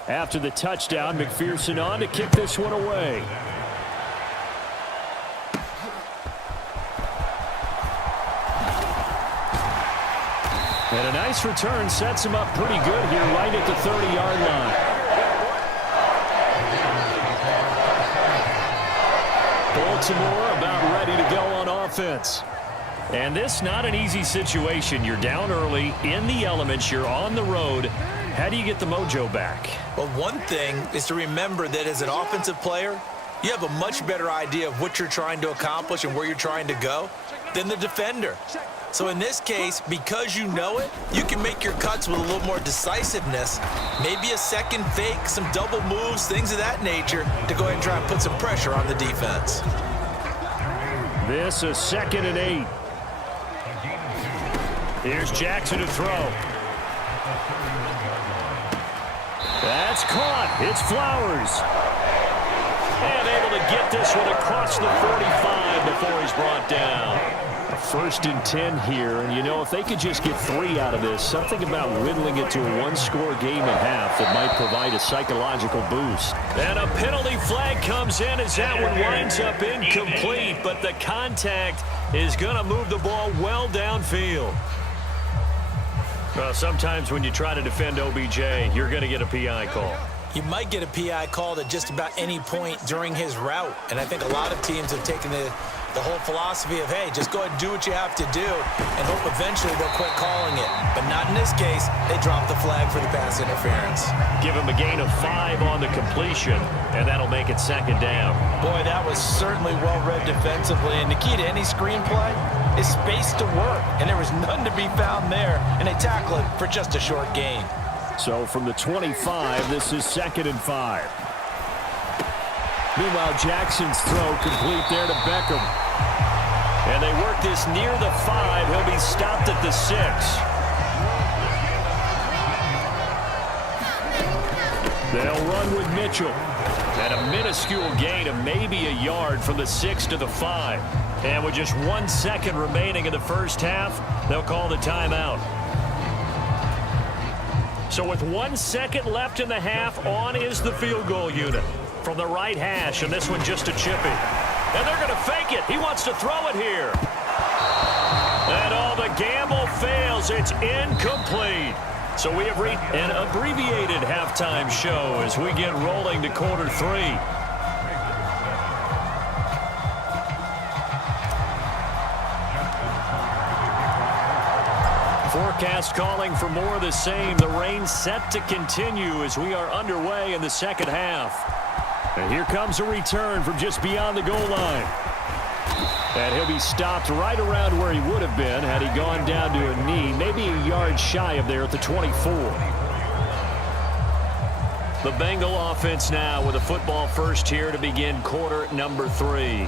After the touchdown, McPherson on to kick this one away. And a nice return sets him up pretty good here right at the 30-yard line. Baltimore about ready to go on offense. And this not an easy situation. You're down early, in the elements, you're on the road. How do you get the mojo back? Well, one thing is to remember that as an offensive player, you have a much better idea of what you're trying to accomplish and where you're trying to go than the defender. So in this case, because you know it, you can make your cuts with a little more decisiveness, maybe a second fake, some double moves, things of that nature, to go ahead and try and put some pressure on the defense. This is 2nd and 8. Here's Jackson to throw. That's caught. It's Flowers. And able to get this one across the 45 before he's brought down. 1st and 10 here, and you know, if they could just get 3 out of this, something about whittling it to a one-score game at half that might provide a psychological boost. And a penalty flag comes in as that one winds up incomplete, but the contact is going to move the ball well downfield. Well, sometimes when you try to defend OBJ, you're going to get a PI call. You might get a PI called at just about any point during his route, and I think a lot of teams have taken the whole philosophy of, hey, just go ahead and do what you have to do and hope eventually they'll quit calling it. But not in this case. They dropped the flag for the pass interference. Give him a gain of 5 on the completion, and that'll make it 2nd down. Boy, that was certainly well-read defensively, and the key to any screenplay is space to work, and there was none to be found there, and they tackle it for just a short gain. So from the 25, this is 2nd and 5. Meanwhile, Jackson's throw complete there to Beckham. And they work this near the 5. He'll be stopped at the 6. They'll run with Mitchell. And a minuscule gain of maybe a yard from the 6 to the 5. And with just 1 second remaining in the first half, they'll call the timeout. So with 1 second left in the half, on is the field goal unit from the right hash, and this one just a chippy. And they're going to fake it. He wants to throw it here. And all the gamble fails. It's incomplete. So we have reached an abbreviated halftime show as we get rolling to quarter 3. Forecast calling for more of the same. The rain set to continue as we are underway in the second half. And here comes a return from just beyond the goal line. And he'll be stopped right around where he would have been had he gone down to a knee, maybe a yard shy of there at the 24. The Bengal offense now with a football first here to begin quarter number 3.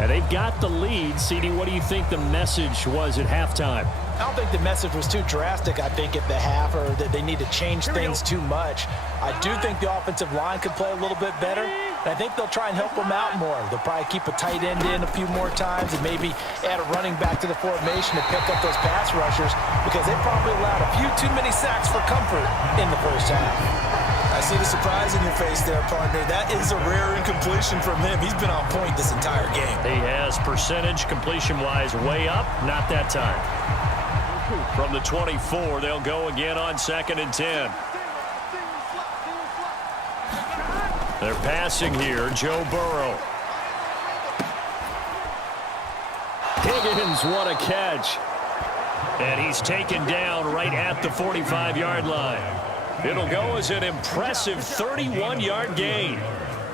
And they've got the lead. CD, what do you think the message was at halftime? I don't think the message was too drastic, I think, at the half, or that they need to change things too much. I do think the offensive line could play a little bit better, and I think they'll try and help them out more. They'll probably keep a tight end in a few more times and maybe add a running back to the formation to pick up those pass rushers, because they probably allowed a few too many sacks for comfort in the first half. I see the surprise in your face there, partner. That is a rare incompletion from him. He's been on point this entire game. He has percentage completion-wise way up. Not that time. From the 24, they'll go again on 2nd and 10. They're passing here. Joe Burrow. Higgins, what a catch. And he's taken down right at the 45-yard line. It'll go as an impressive 31-yard gain.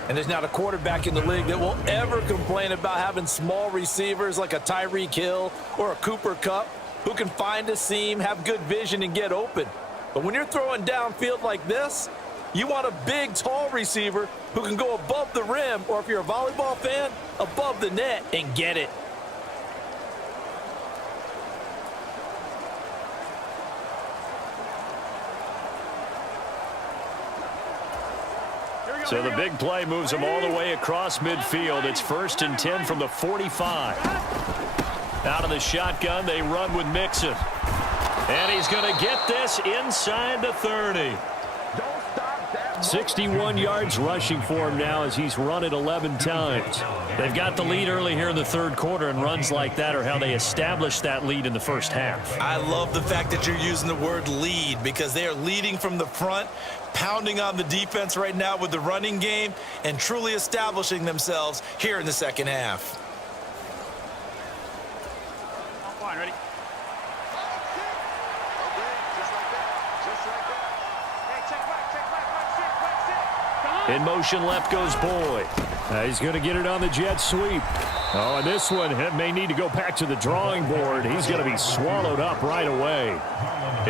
And there's not a quarterback in the league that will ever complain about having small receivers like a Tyreek Hill or a Cooper Kupp who can find a seam, have good vision, and get open. But when you're throwing downfield like this, you want a big, tall receiver who can go above the rim, or if you're a volleyball fan, above the net and get it. So the big play moves them all the way across midfield. It's 1st and 10 from the 45. Out of the shotgun, they run with Mixon. And he's going to get this inside the 30. 61 yards rushing for him now as he's run it 11 times. They've got the lead early here in the third quarter, and runs like that are how they established that lead in the first half. I love the fact that you're using the word lead, because they are leading from the front, pounding on the defense right now with the running game, and truly establishing themselves here in the second half. Line, ready? In motion left goes Boyd. He's going to get it on the jet sweep. Oh, and this one may need to go back to the drawing board. He's going to be swallowed up right away.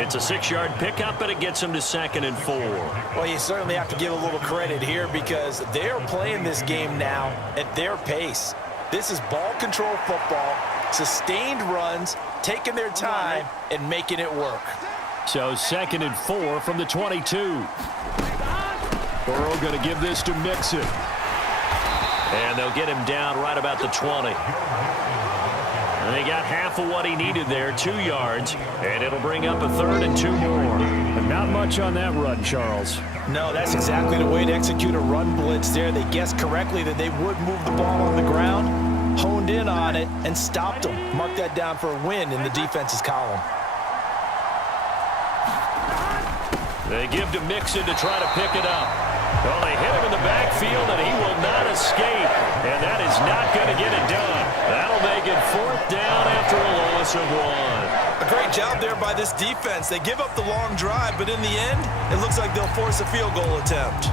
It's a 6-yard pickup, and it gets him to 2nd and 4. Well, you certainly have to give a little credit here, because they're playing this game now at their pace. This is ball control football, sustained runs, taking their time, and making it work. So 2nd and 4 from the 22. Burrow going to give this to Mixon. And they'll get him down right about the 20. And they got half of what he needed there, 2 yards. And it'll bring up a 3rd and 2 more. And not much on that run, Charles. No, that's exactly the way to execute a run blitz there. They guessed correctly that they would move the ball on the ground, honed in on it, and stopped them. Mark that down for a win in the defense's column. They give to Mixon to try to pick it up. Well, they hit him in the backfield, and he will not escape. And that is not going to get it done. That'll make it 4th down after a loss of 1. A great job there by this defense. They give up the long drive, but in the end, it looks like they'll force a field goal attempt.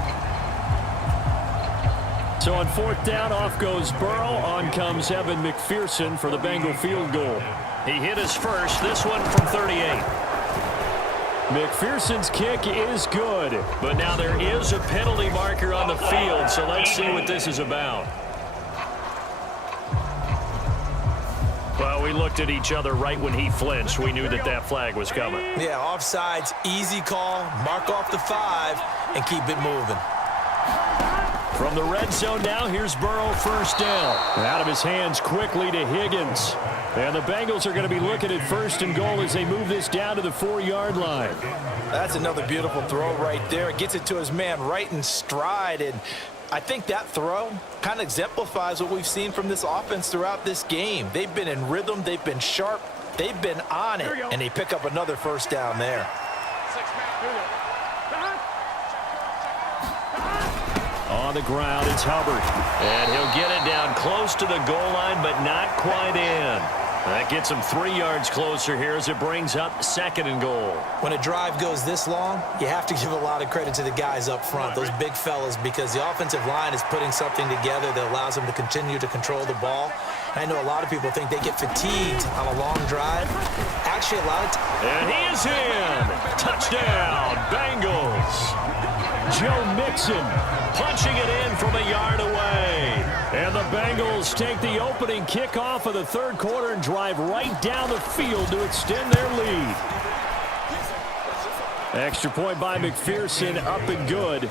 So on 4th down, off goes Burrow. On comes Evan McPherson for the Bengal field goal. He hit his first, this one from 38. McPherson's kick is good, but now there is a penalty marker on the field, so let's see what this is about. Well, we looked at each other right when he flinched. We knew that that flag was coming. Yeah, offsides, easy call, mark off the 5, and keep it moving. From the red zone now, here's Burrow, 1st down. Out of his hands quickly to Higgins. And the Bengals are going to be looking at 1st and goal as they move this down to the 4-yard line. That's another beautiful throw right there. Gets it to his man right in stride. And I think that throw kind of exemplifies what we've seen from this offense throughout this game. They've been in rhythm. They've been sharp. They've been on it. And they pick up another 1st down there. On the ground, it's Hubbard. And he'll get it down close to the goal line, but not quite in. That gets him 3 yards closer here as it brings up 2nd and goal. When a drive goes this long, you have to give a lot of credit to the guys up front, those big fellas, because the offensive line is putting something together that allows them to continue to control the ball. I know a lot of people think they get fatigued on a long drive. Actually, a lot of and he is in. Touchdown, Bengals. Joe Mixon punching it in from a yard away. And the Bengals take the opening kickoff of the 3rd quarter and drive right down the field to extend their lead. Extra point by McPherson, up and good.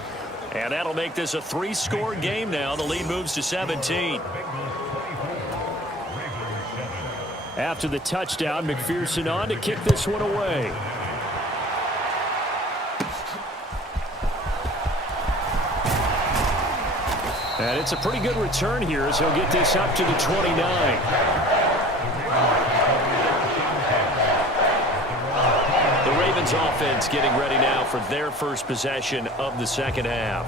And that'll make this a 3-score game now. The lead moves to 17. After the touchdown, McPherson on to kick this one away. And it's a pretty good return here as he'll get this up to the 29. The Ravens offense getting ready now for their first possession of the 2nd half.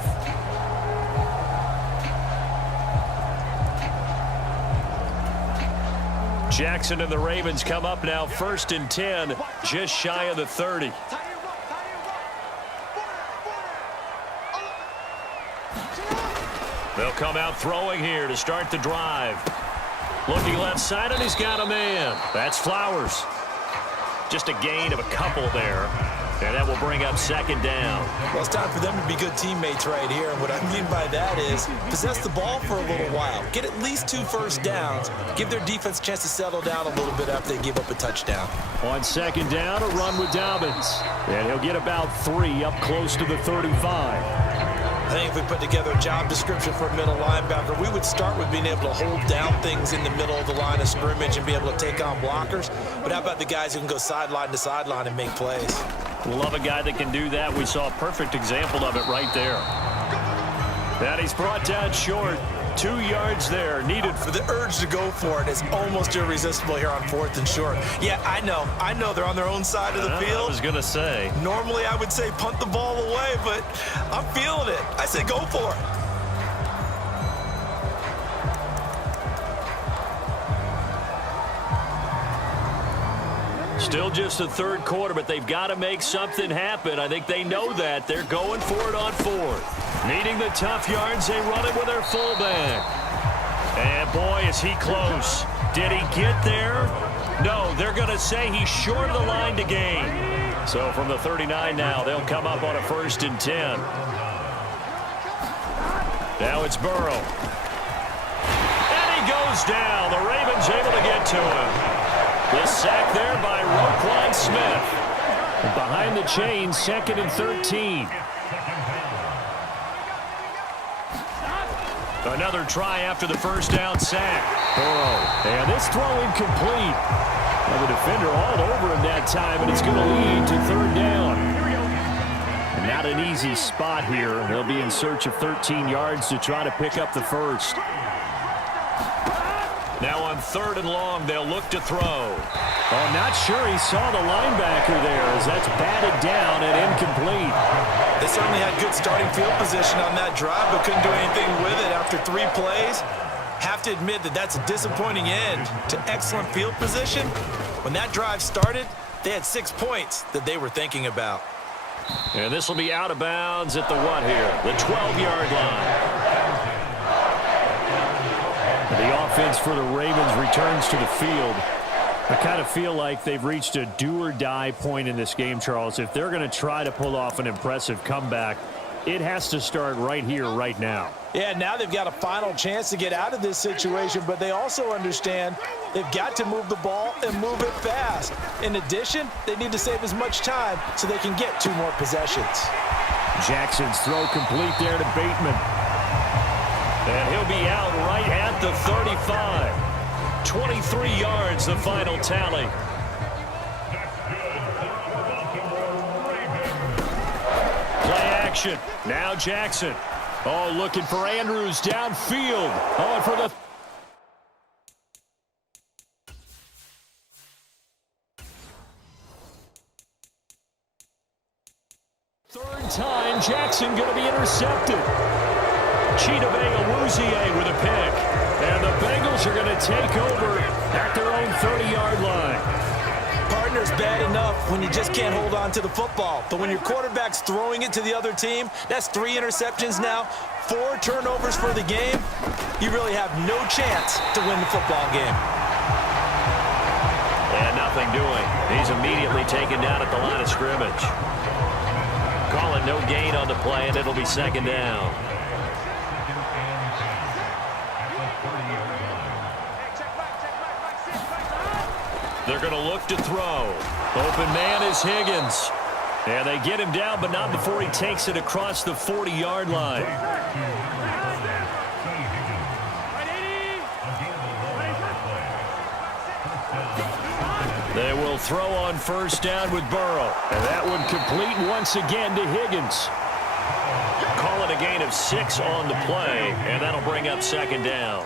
Jackson and the Ravens come up now 1st and 10, just shy of the 30. They'll come out throwing here to start the drive. Looking left side, and he's got a man. That's Flowers. Just a gain of a couple there. And that will bring up 2nd down. Well, it's time for them to be good teammates right here. And what I mean by that is possess the ball for a little while. Get at least 2 first downs. Give their defense a chance to settle down a little bit after they give up a touchdown. On 2nd down, a run with Dobbins. And he'll get about 3 up close to the 35. I think if we put together a job description for a middle linebacker, we would start with being able to hold down things in the middle of the line of scrimmage and be able to take on blockers. But how about the guys who can go sideline to sideline and make plays? Love a guy that can do that. We saw a perfect example of it right there. And he's brought down short. 2 yards there needed. For the urge to go for it is almost irresistible here on 4th and short. Yeah, I know they're on their own side of the field. I was going to say. Normally I would say punt the ball away, but I'm feeling it. I say go for it. Still just the 3rd quarter, but they've got to make something happen. I think they know that. They're going for it on 4th. Needing the tough yards, they run it with their fullback. And boy, is he close. Did he get there? No, they're going to say he's short of the line to gain. So from the 39 now, they'll come up on a 1st and 10. Now it's Burrow. And he goes down. The Ravens able to get to him. The sack there by Roquan Smith. Behind the chains, 2nd and 13. Another try after the 1st down sack. Burrow. And this throw incomplete. Well, the defender all over him that time, and it's going to lead to 3rd down. And not an easy spot here. They'll be in search of 13 yards to try to pick up the 1st. Now on 3rd and long, they'll look to throw. Oh, not sure he saw the linebacker there as that's batted down and incomplete. They certainly had good starting field position on that drive, but couldn't do anything with it after 3 plays. Have to admit that that's a disappointing end to excellent field position. When that drive started, they had 6 points that they were thinking about. And this will be out of bounds at the what here? The 12-yard line. The offense for the Ravens returns to the field. I kind of feel like they've reached a do-or-die point in this game, Charles. If they're going to try to pull off an impressive comeback, it has to start right here, right now. Yeah, now they've got a final chance to get out of this situation, but they also understand they've got to move the ball and move it fast. In addition, they need to save as much time so they can get 2 more possessions. Jackson's throw complete there to Bateman. And he'll be out right at the 35. 23 yards, the final tally. Play action. Now Jackson. Oh, looking for Andrews downfield. Oh, and for the... third time, Jackson going to be intercepted. Chidobe Awuzie with a pick. And the Bengals are going to take over at their own 30-yard line. Partner's bad enough when you just can't hold on to the football. But when your quarterback's throwing it to the other team, that's 3 interceptions now, 4 turnovers for the game. You really have no chance to win the football game. And nothing doing. He's immediately taken down at the line of scrimmage. Call it no gain on the play, and it'll be second down. They're going to look to throw. Open man is Higgins. And they get him down, but not before he takes it across the 40-yard line. They will throw on first down with Burrow. And that one complete once again to Higgins. Call it a gain of 6 on the play, and that'll bring up second down.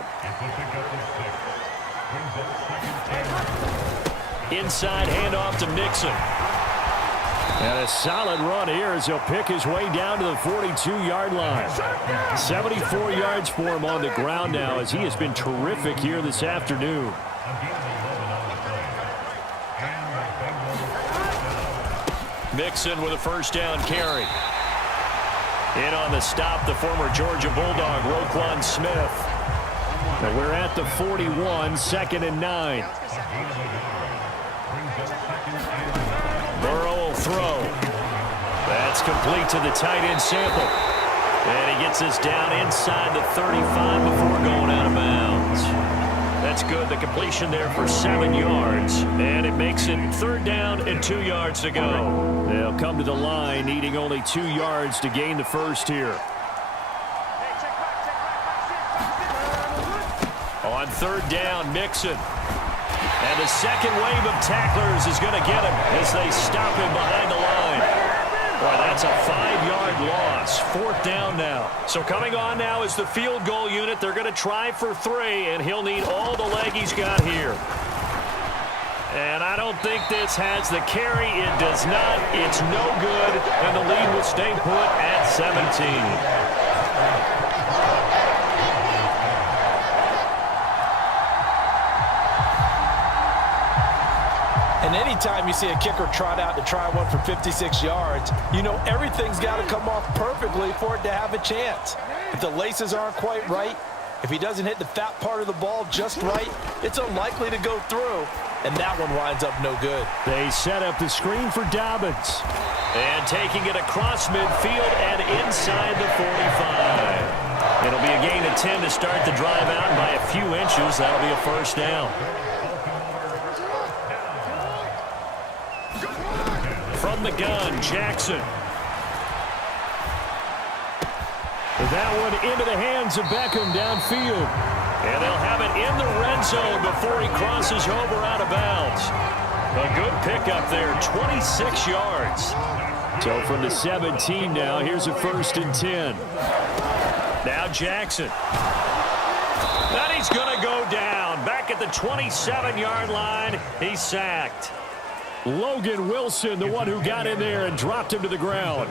Inside handoff to Mixon. And a solid run here as he'll pick his way down to the 42-yard line. 74 yards for him on the ground now as he has been terrific here this afternoon. Mixon with a first down carry. In on the stop, the former Georgia Bulldog, Roquan Smith. And we're at the 41, 2nd and 9. Burrow will throw. That's complete to the tight end Sample. And he gets us down inside the 35 before going out of bounds. That's good. The completion there for 7 yards. And it makes it 3rd down and 2 yards to go. They'll come to the line needing only 2 yards to gain the first here. On 3rd down, Mixon. And the second wave of tacklers is going to get him as they stop him behind the line. Boy, that's a 5-yard loss. 4th down now. So coming on now is the field goal unit. They're going to try for 3, and he'll need all the leg he's got here. And I don't think this has the carry. It does not. It's no good, and the lead will stay put at 17. And anytime you see a kicker trot out to try one for 56 yards, you know everything's got to come off perfectly for it to have a chance. If the laces aren't quite right, if he doesn't hit the fat part of the ball just right, it's unlikely to go through, and that one winds up no good. They set up the screen for Dobbins. And taking it across midfield and inside the 45. It'll be a gain of 10 to start the drive out, and by a few inches, that'll be a first down. From the gun, Jackson. That one into the hands of Beckham downfield. And they'll have it in the red zone before he crosses over out of bounds. A good pickup there, 26 yards. So from the 17 now, here's a 1st and 10. Now Jackson. And he's going to go down. Back at the 27-yard line, he's sacked. Logan Wilson, the one who got in there and dropped him to the ground.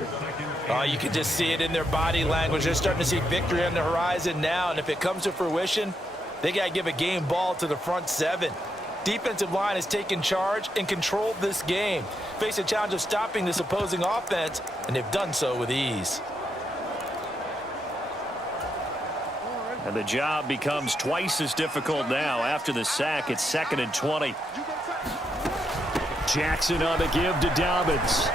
Oh, you can just see it in their body language. They're starting to see victory on the horizon now, and if it comes to fruition, they got to give a game ball to the front 7. Defensive line has taken charge and controlled this game. Face a challenge of stopping this opposing offense, and they've done so with ease. And the job becomes twice as difficult now. After the sack, it's 2nd and 20. Jackson on the give to Dobbins.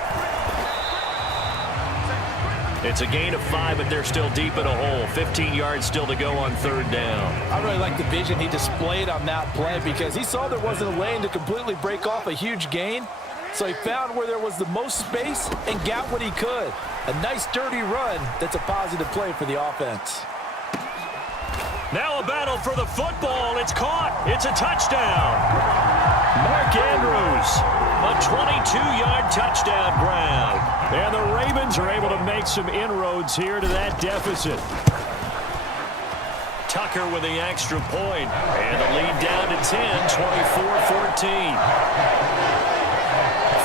It's a gain of 5, but they're still deep in a hole. 15 yards still to go on 3rd down. I really like the vision he displayed on that play because he saw there wasn't a lane to completely break off a huge gain. So he found where there was the most space and got what he could. A nice dirty run that's a positive play for the offense. Now a battle for the football. It's caught. It's a touchdown. Mark Andrews, a 22-yard touchdown grab. And the Ravens are able to make some inroads here to that deficit. Tucker with the extra point. And the lead down to 10, 24-14.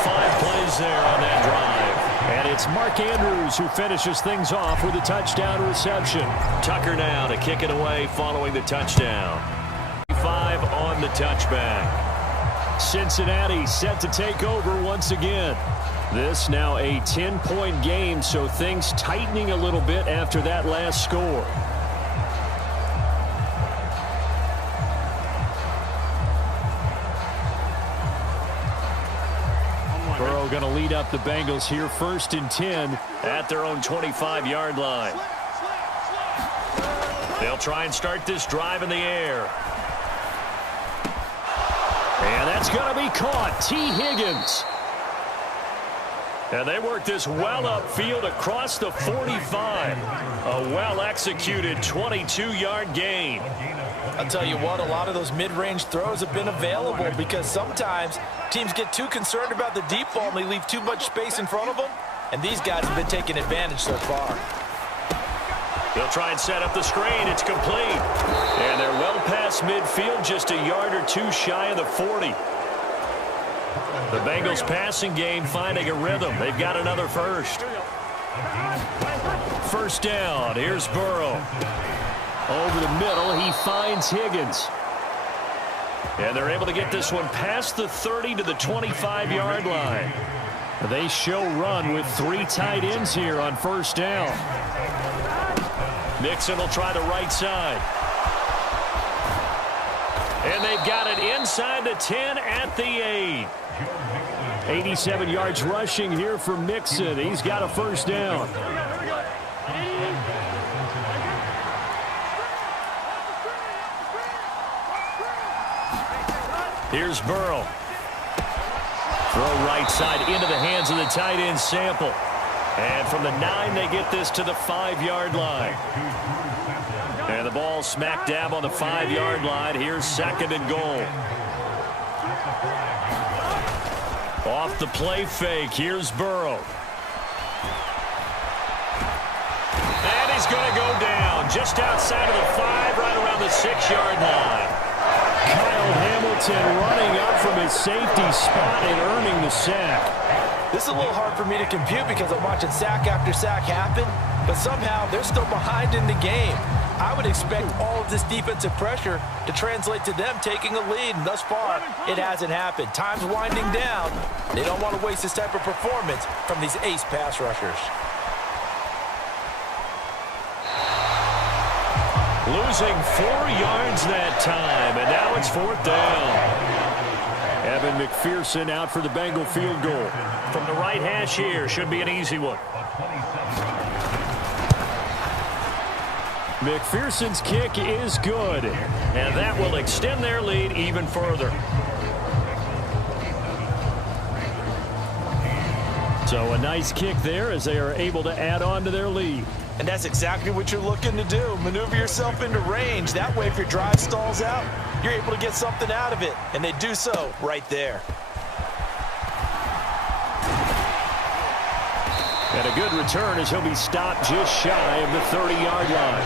5 plays there on that drive. And It's Mark Andrews who finishes things off with a touchdown reception. Tucker now to kick it away following the touchdown. 5 on the touchback. Cincinnati set to take over once again. This now a 10-point game, so things tightening a little bit after that last score. Burrow going to lead up the Bengals here, 1st and 10 at their own 25-yard line. They'll try and start this drive in the air. And that's going to be caught. T. Higgins. And they work this well upfield across the 45. A well-executed 22-yard gain. I'll tell you what, a lot of those mid-range throws have been available because sometimes teams get too concerned about the deep ball and they leave too much space in front of them. And these guys have been taking advantage so far. They'll try and set up the screen. It's complete. And they're well past midfield, just a yard or two shy of the 40. The Bengals passing game finding a rhythm. They've got another first. First down. Here's Burrow. Over the middle, he finds Higgins. And they're able to get this one past the 30 to the 25-yard line. They show run with 3 tight ends here on first down. Nixon will try the right side. And they've got it inside the 10 at the 8. 87 yards rushing here from Mixon. He's got a first down. Here's Burrow. Throw right side into the hands of the tight end Sample. And from the 9, they get this to the 5-yard line. And the ball smack dab on the 5-yard line. Here's 2nd and goal. Off the play fake, here's Burrow. And he's going to go down just outside of the 5, right around the 6-yard line. Kyle Hamilton running up from his safety spot and earning the sack. This is a little hard for me to compute because I'm watching sack after sack happen, but somehow they're still behind in the game. I would expect all of this defensive pressure to translate to them taking a lead, and thus far, it hasn't happened. Time's winding down. They don't want to waste this type of performance from these ace pass rushers. Losing 4 yards that time, and now it's 4th down. Evan McPherson out for the Bengal field goal. From the right hash here, should be an easy one. McPherson's kick is good, and that will extend their lead even further. So a nice kick there as they are able to add on to their lead. And that's exactly what you're looking to do. Maneuver yourself into range. That way, if your drive stalls out, you're able to get something out of it. And they do so right there. And a good return as he'll be stopped just shy of the 30-yard line.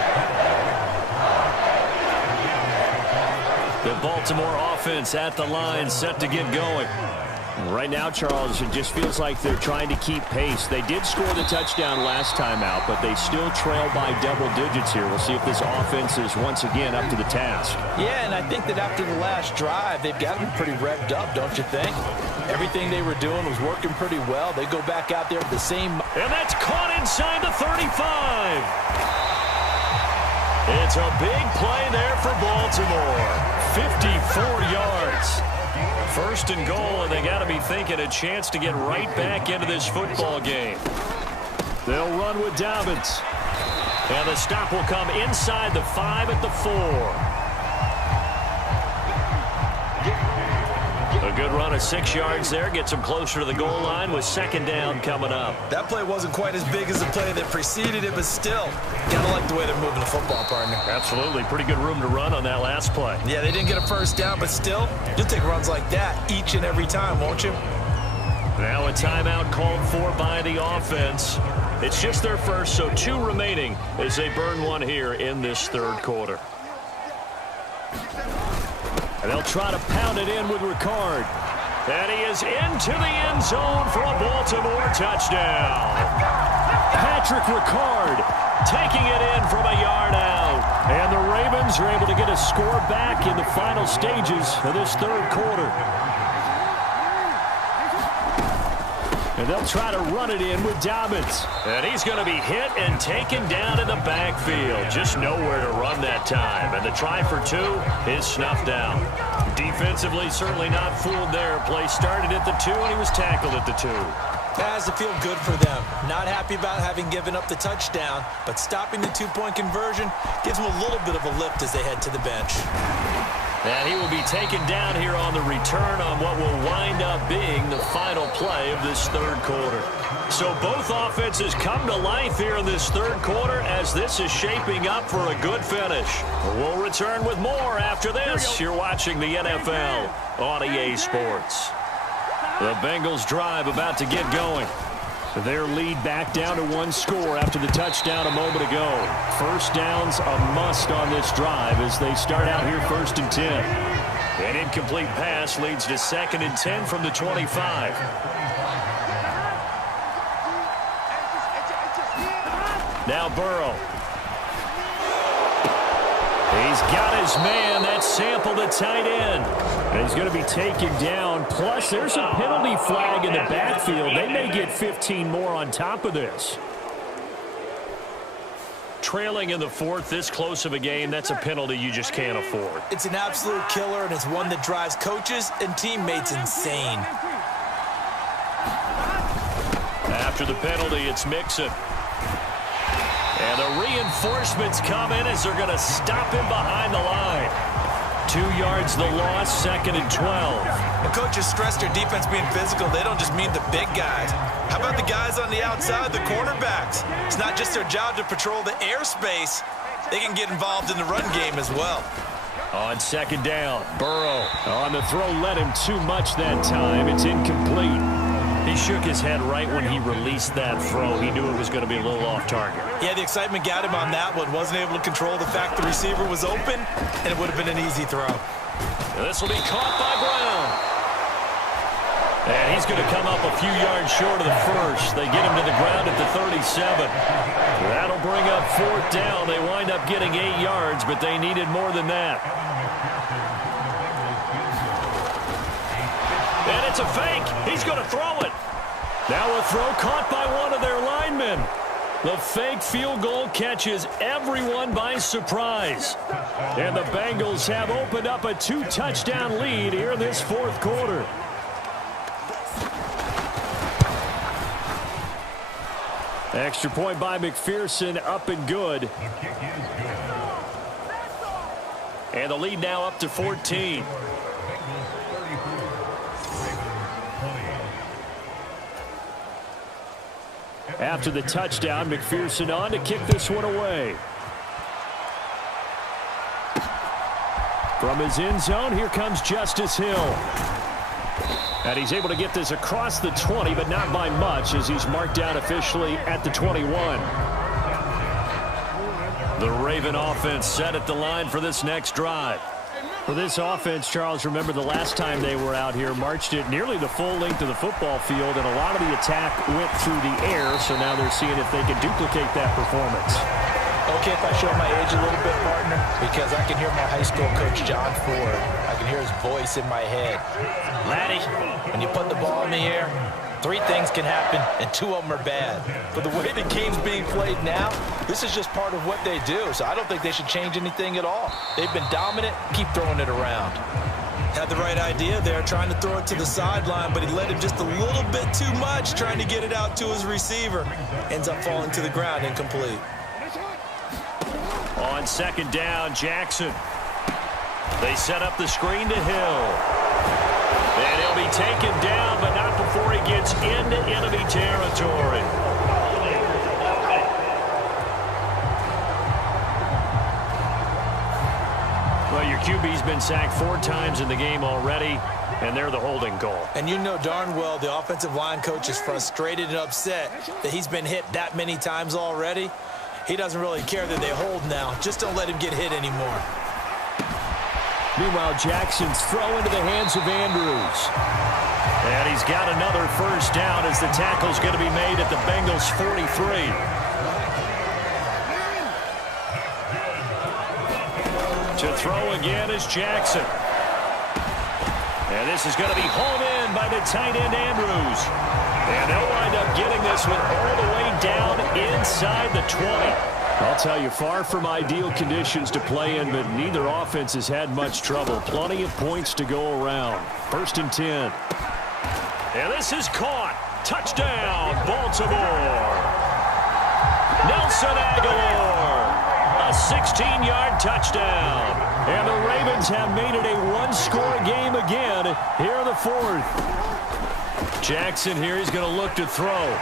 The Baltimore offense at the line, set to get going. Right now, Charles, it just feels like they're trying to keep pace. They did score the touchdown last time out, but they still trail by double digits here. We'll see if this offense is once again up to the task. Yeah, and I think that after the last drive, they've got to be pretty revved up, don't you think? Everything they were doing was working pretty well. They go back out there with the same... And that's caught inside the 35. It's a big play there for Baltimore. 54 yards. 1st and goal, and they got to be thinking a chance to get right back into this football game. They'll run with Dobbins. And the stop will come inside the 5 at the 4. A good run of 6 yards there. Gets them closer to the goal line with 2nd down coming up. That play wasn't quite as big as the play that preceded it, but still, gotta like the way they're moving the football, partner. Absolutely. Pretty good room to run on that last play. Yeah, they didn't get a first down, but still, you'll take runs like that each and every time, won't you? Now a timeout called for by the offense. It's just their first, so 2 remaining as they burn one here in this 3rd quarter. And they'll try to pound it in with Ricard. And he is into the end zone for a Baltimore touchdown. Patrick Ricard taking it in from a yard out. And the Ravens are able to get a score back in the final stages of this third quarter. And they'll try to run it in with Dobbins. And he's going to be hit and taken down in the backfield. Just nowhere to run that time. And the try for two is snuffed out. Defensively, certainly not fooled there. Play started at the 2, and he was tackled at the 2. That has to feel good for them. Not happy about having given up the touchdown, but stopping the two-point conversion gives them a little bit of a lift as they head to the bench. And he will be taken down here on the return on what will wind up being the final play of this third quarter. So both offenses come to life here in this third quarter as this is shaping up for a good finish. We'll return with more after this. You're watching the NFL on EA Sports. The Bengals drive about to get going. Their lead back down to 1 score after the touchdown a moment ago. First down's a must on this drive as they start out here 1st and 10. An incomplete pass leads to 2nd and 10 from the 25. Now Burrow. He's got his man. That's Sample, the tight end. And he's going to be taken down. Plus, there's a penalty flag in the backfield. They may get 15 more on top of this. Trailing in the 4th, this close of a game, that's a penalty you just can't afford. It's an absolute killer, and it's one that drives coaches and teammates insane. After the penalty, it's Mixon. And the reinforcements come in as they're going to stop him behind the line. 2 yards the loss, 2nd and 12. The coaches stress their defense being physical. They don't just mean the big guys. How about the guys on the outside, the cornerbacks? It's not just their job to patrol the airspace. They can get involved in the run game as well. On 2nd down, Burrow. On the throw, led him too much that time. It's incomplete. He shook his head right when he released that throw. He knew it was going to be a little off target. Yeah, the excitement got him on that one. Wasn't able to control the fact the receiver was open, and it would have been an easy throw. This will be caught by Brown. And he's going to come up a few yards short of the first. They get him to the ground at the 37. That'll bring up 4th down. They wind up getting 8 yards, but they needed more than that. And it's a fake. He's going to throw it. Now a throw caught by one of their linemen. The fake field goal catches everyone by surprise. And the Bengals have opened up a 2-touchdown lead here in this 4th quarter. Extra point by McPherson, up and good. And the lead now up to 14. After the touchdown, McPherson on to kick this one away. From his end zone, here comes Justice Hill. And he's able to get this across the 20, but not by much as he's marked down officially at the 21. The Raven offense set at the line for this next drive. For this offense, Charles, remember the last time they were out here, marched it nearly the full length of the football field, and a lot of the attack went through the air, so now they're seeing if they can duplicate that performance. Okay, if I show my age a little bit, partner, because I can hear my high school coach, John Ford. I can hear his voice in my head. Laddie, when you put the ball in the air, 3 things can happen, and 2 of them are bad. But the way the game's being played now, this is just part of what they do, so I don't think they should change anything at all. They've been dominant. Keep throwing it around. Had the right idea there, trying to throw it to the sideline, but he let him just a little bit too much, trying to get it out to his receiver. Ends up falling to the ground, incomplete. On 2nd down, Jackson. They set up the screen to Hill. And he'll be taken down, but not before he gets into enemy territory. Well, your QB's been sacked 4 times in the game already, and they're the holding goal. And you know darn well the offensive line coach is frustrated and upset that he's been hit that many times already. He doesn't really care that they hold now. Just don't let him get hit anymore. Meanwhile, Jackson's throw into the hands of Andrews. he's got another first down as the tackle's going to be made at the Bengals' 43. To throw again is Jackson. And this is going to be hauled in by the tight end Andrews. And they'll wind up getting this one all the way down inside the 20. I'll tell you, far from ideal conditions to play in, but neither offense has had much trouble. Plenty of points to go around. 1st and 10. And this is caught. Touchdown, Baltimore. Nelson Aguilar. A 16-yard touchdown. And the Ravens have made it a one-score game again here in the 4th. Jackson here, he's going to look to throw.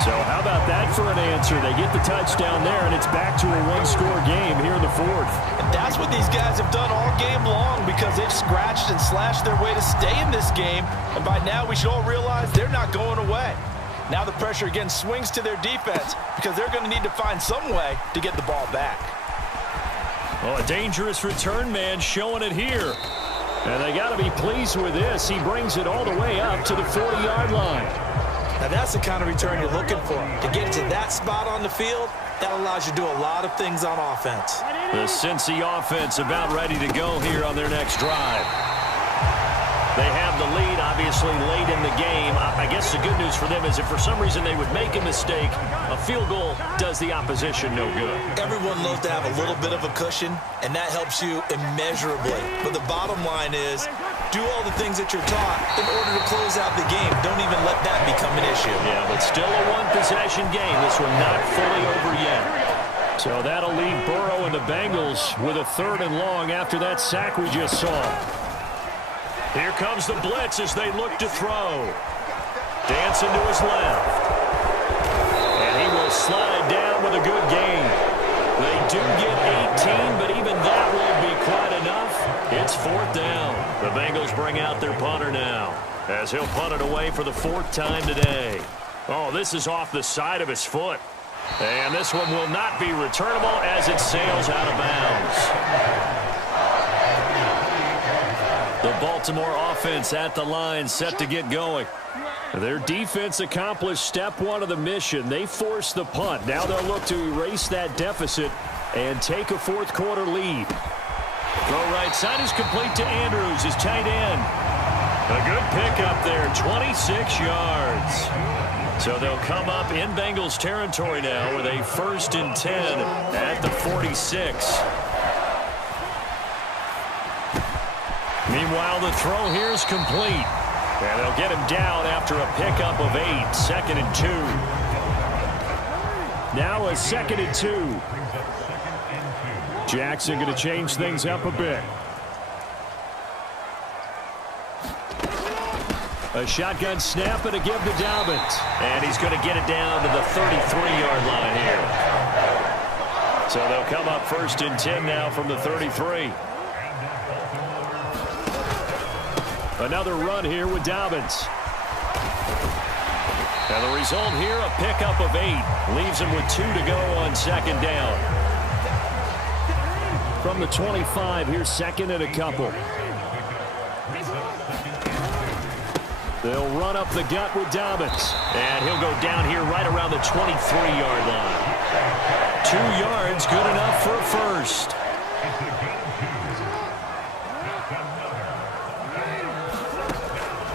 So how about that for an answer? They get the touchdown there, and it's back to a one-score game here in the 4th. And that's what these guys have done all game long because they've scratched and slashed their way to stay in this game. And by now, we should all realize they're not going away. Now the pressure again swings to their defense because they're going to need to find some way to get the ball back. Well, a dangerous return man showing it here. And they got to be pleased with this. He brings it all the way up to the 40-yard line. Now that's the kind of return you're looking for. To get it to that spot on the field, that allows you to do a lot of things on offense. The Cincy offense about ready to go here on their next drive. They have the lead, obviously, late in the game. I guess the good news for them is if for some reason they would make a mistake, a field goal does the opposition no good. Everyone loves to have a little bit of a cushion, and that helps you immeasurably. But the bottom line is, do all the things that you're taught in order to close out the game. Don't even let that become an issue. Yeah, but still a one-possession game. This one not fully over yet. So that'll leave Burrow and the Bengals with a 3rd and long after that sack we just saw. Here comes the blitz as they look to throw. Dancing to his left. And he will slide down with a good gain. They do get 18, but even that won't be quite enough. It's 4th down. The Bengals bring out their punter now as he'll punt it away for the 4th time today. Oh, this is off the side of his foot. And this one will not be returnable as it sails out of bounds. The Baltimore offense at the line set to get going. Their defense accomplished step 1 of the mission. They forced the punt. Now they'll look to erase that deficit and take a 4th quarter lead. Throw right side is complete to Andrews, his tight end. A good pickup there, 26 yards. So they'll come up in Bengals territory now with a 1st and 10 at the 46. Meanwhile, the throw here is complete. And they'll get him down after a pickup of 8, 2nd and 2. Now a 2nd and 2. Jackson going to change things up a bit. A shotgun snap and a give to Dobbins. And he's going to get it down to the 33-yard line here. So they'll come up 1st and 10 now from the 33. Another run here with Dobbins. And the result here, a pickup of 8. Leaves him with 2 to go on 2nd down. From the 25, here's 2nd and a couple. They'll run up the gut with Dobbins. And he'll go down here right around the 23-yard line. 2 yards, good enough for a first.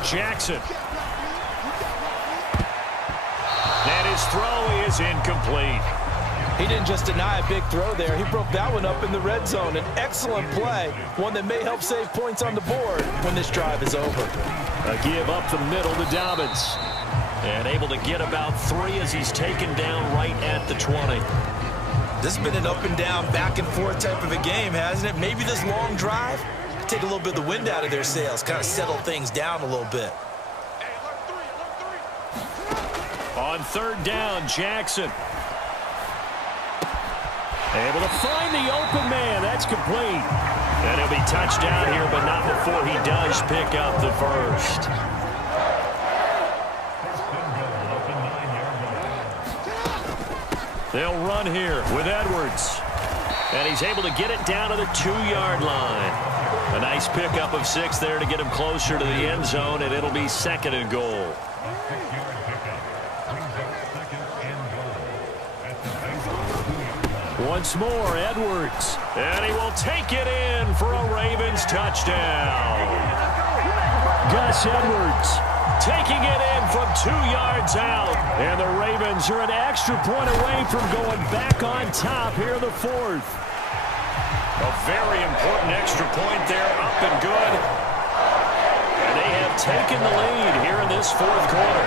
Jackson. And his throw is incomplete. He didn't just deny a big throw there. He broke that one up in the red zone. An excellent play, one that may help save points on the board when this drive is over. A give up the middle to Dobbins. And able to get about 3 as he's taken down right at the 20. This has been an up and down, back and forth type of a game, hasn't it? Maybe this long drive, take a little bit of the wind out of their sails, kind of settle things down a little bit. On 3rd down, Jackson. Able to find the open man. That's complete. And he'll be touched down here, but not before he does pick up the first. They'll run here with Edwards. And he's able to get it down to the 2-yard line. A nice pickup of 6 there to get him closer to the end zone, and it'll be 2nd and goal. Once more, Edwards. And he will take it in for a Ravens touchdown. Gus Edwards taking it in from 2 yards out. And the Ravens are an extra point away from going back on top here in the 4th. A very important extra point there, up and good. And they have taken the lead here in this 4th quarter.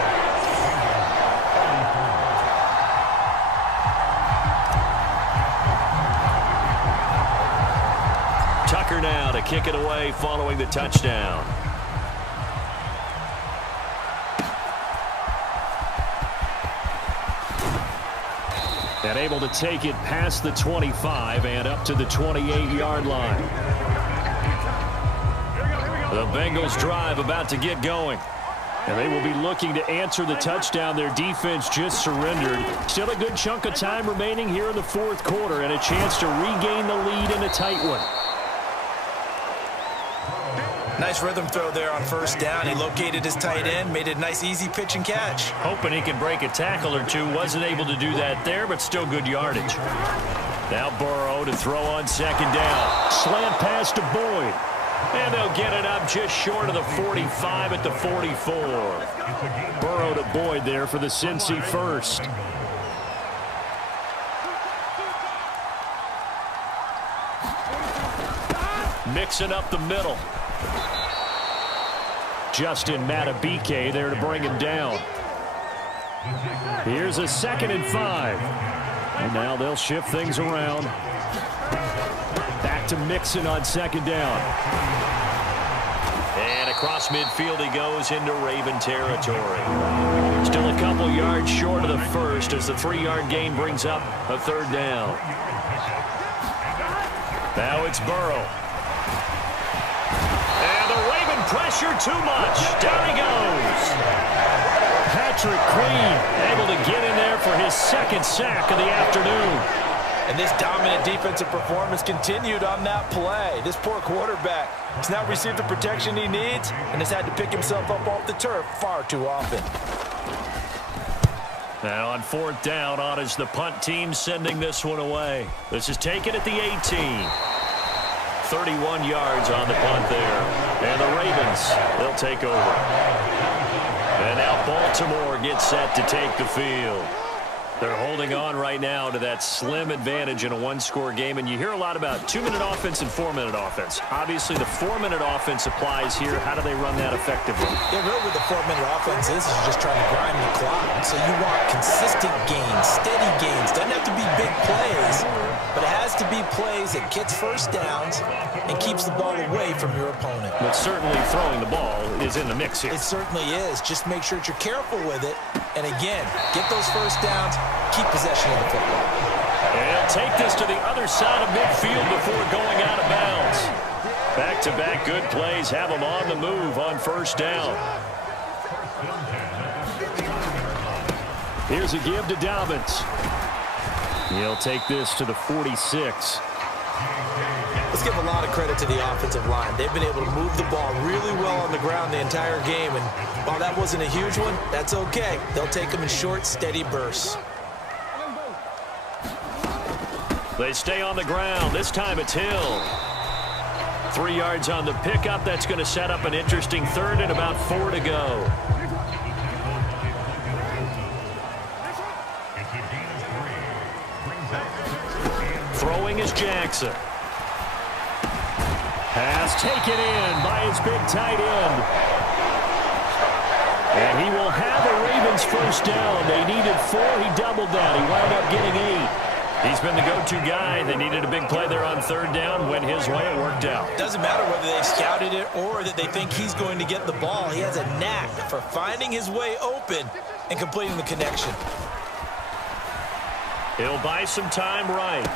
Tucker now to kick it away following the touchdown. And able to take it past the 25 and up to the 28-yard line. The Bengals drive about to get going. And they will be looking to answer the touchdown their defense just surrendered. Still a good chunk of time remaining here in the 4th quarter and a chance to regain the lead in a tight one. Nice rhythm throw there on 1st down. He located his tight end, made it a nice easy pitch and catch. Hoping he could break a tackle or two. Wasn't able to do that there, but still good yardage. Now Burrow to throw on 2nd down. Slant pass to Boyd. And they'll get it up just short of the 45 at the 44. Burrow to Boyd there for the Cincy first. Mixing up the middle. Justin Matabike there to bring him down. Here's a 2nd and 5. And now they'll shift things around. Back to Mixon on 2nd down. And across midfield he goes into Raven territory. Still a couple yards short of the first as the 3-yard gain brings up a 3rd down. Now it's Burrow. Pressure too much. Down he goes. Patrick Queen able to get in there for his 2nd sack of the afternoon. And this dominant defensive performance continued on that play. This poor quarterback has not received the protection he needs and has had to pick himself up off the turf far too often. Now on 4th down, on is the punt team sending this one away. This is taken at the 18. 31 yards on the punt there. And the Ravens, they'll take over. And now Baltimore gets set to take the field. They're holding on right now to that slim advantage in a 1-score game. And you hear a lot about 2-minute offense and 4-minute offense. Obviously, the 4-minute offense applies here. How do they run that effectively? Yeah, really what the 4-minute offense is you're just trying to grind the clock. So you want consistent gains, steady gains. Doesn't have to be big plays, but it has to be plays that gets 1st downs and keeps the ball away from your opponent. But certainly throwing the ball is in the mix here. It certainly is. Just make sure that you're careful with it. And again, get those 1st downs, keep possession of the football. And he'll take this to the other side of midfield before going out of bounds. Back-to-back good plays have him on the move on 1st down. Here's a give to Dobbins. He'll take this to the 46. Let's give a lot of credit to the offensive line. They've been able to move the ball really well on the ground the entire game. And while that wasn't a huge one, that's okay. They'll take them in short, steady bursts. They stay on the ground. This time it's Hill. 3 yards on the pickup. That's going to set up an interesting 3rd and about 4 to go. Throwing is Jackson. Pass taken in by his big tight end. And he will have a Ravens 1st down. They needed 4. He doubled that. He wound up getting 8. He's been the go-to guy. They needed a big play there on 3rd down. Went his way. It worked out. Doesn't matter whether they've scouted it or that they think he's going to get the ball. He has a knack for finding his way open and completing the connection. He'll buy some time right.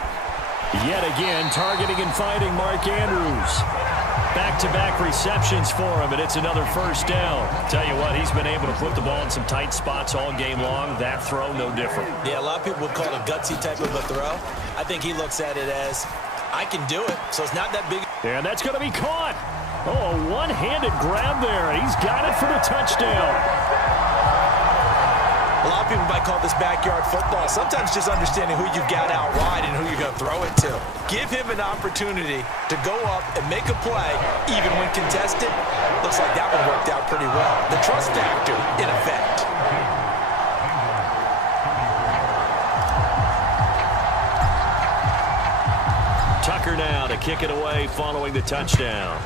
Yet again, targeting and finding Mark Andrews. Back-to-back receptions for him, and it's another 1st down. Tell you what, he's been able to put the ball in some tight spots all game long. That throw, no different. Yeah, a lot of people would call it a gutsy type of a throw. I think he looks at it as, I can do it, so it's not that big. And that's going to be caught. Oh, a one-handed grab there. He's got it for the touchdown. A lot of people might call this backyard football. Sometimes just understanding who you've got out wide and who you're going to throw it to. Give him an opportunity to go up and make a play, even when contested. Looks like that one worked out pretty well. The trust factor in effect. Tucker now to kick it away following the touchdown.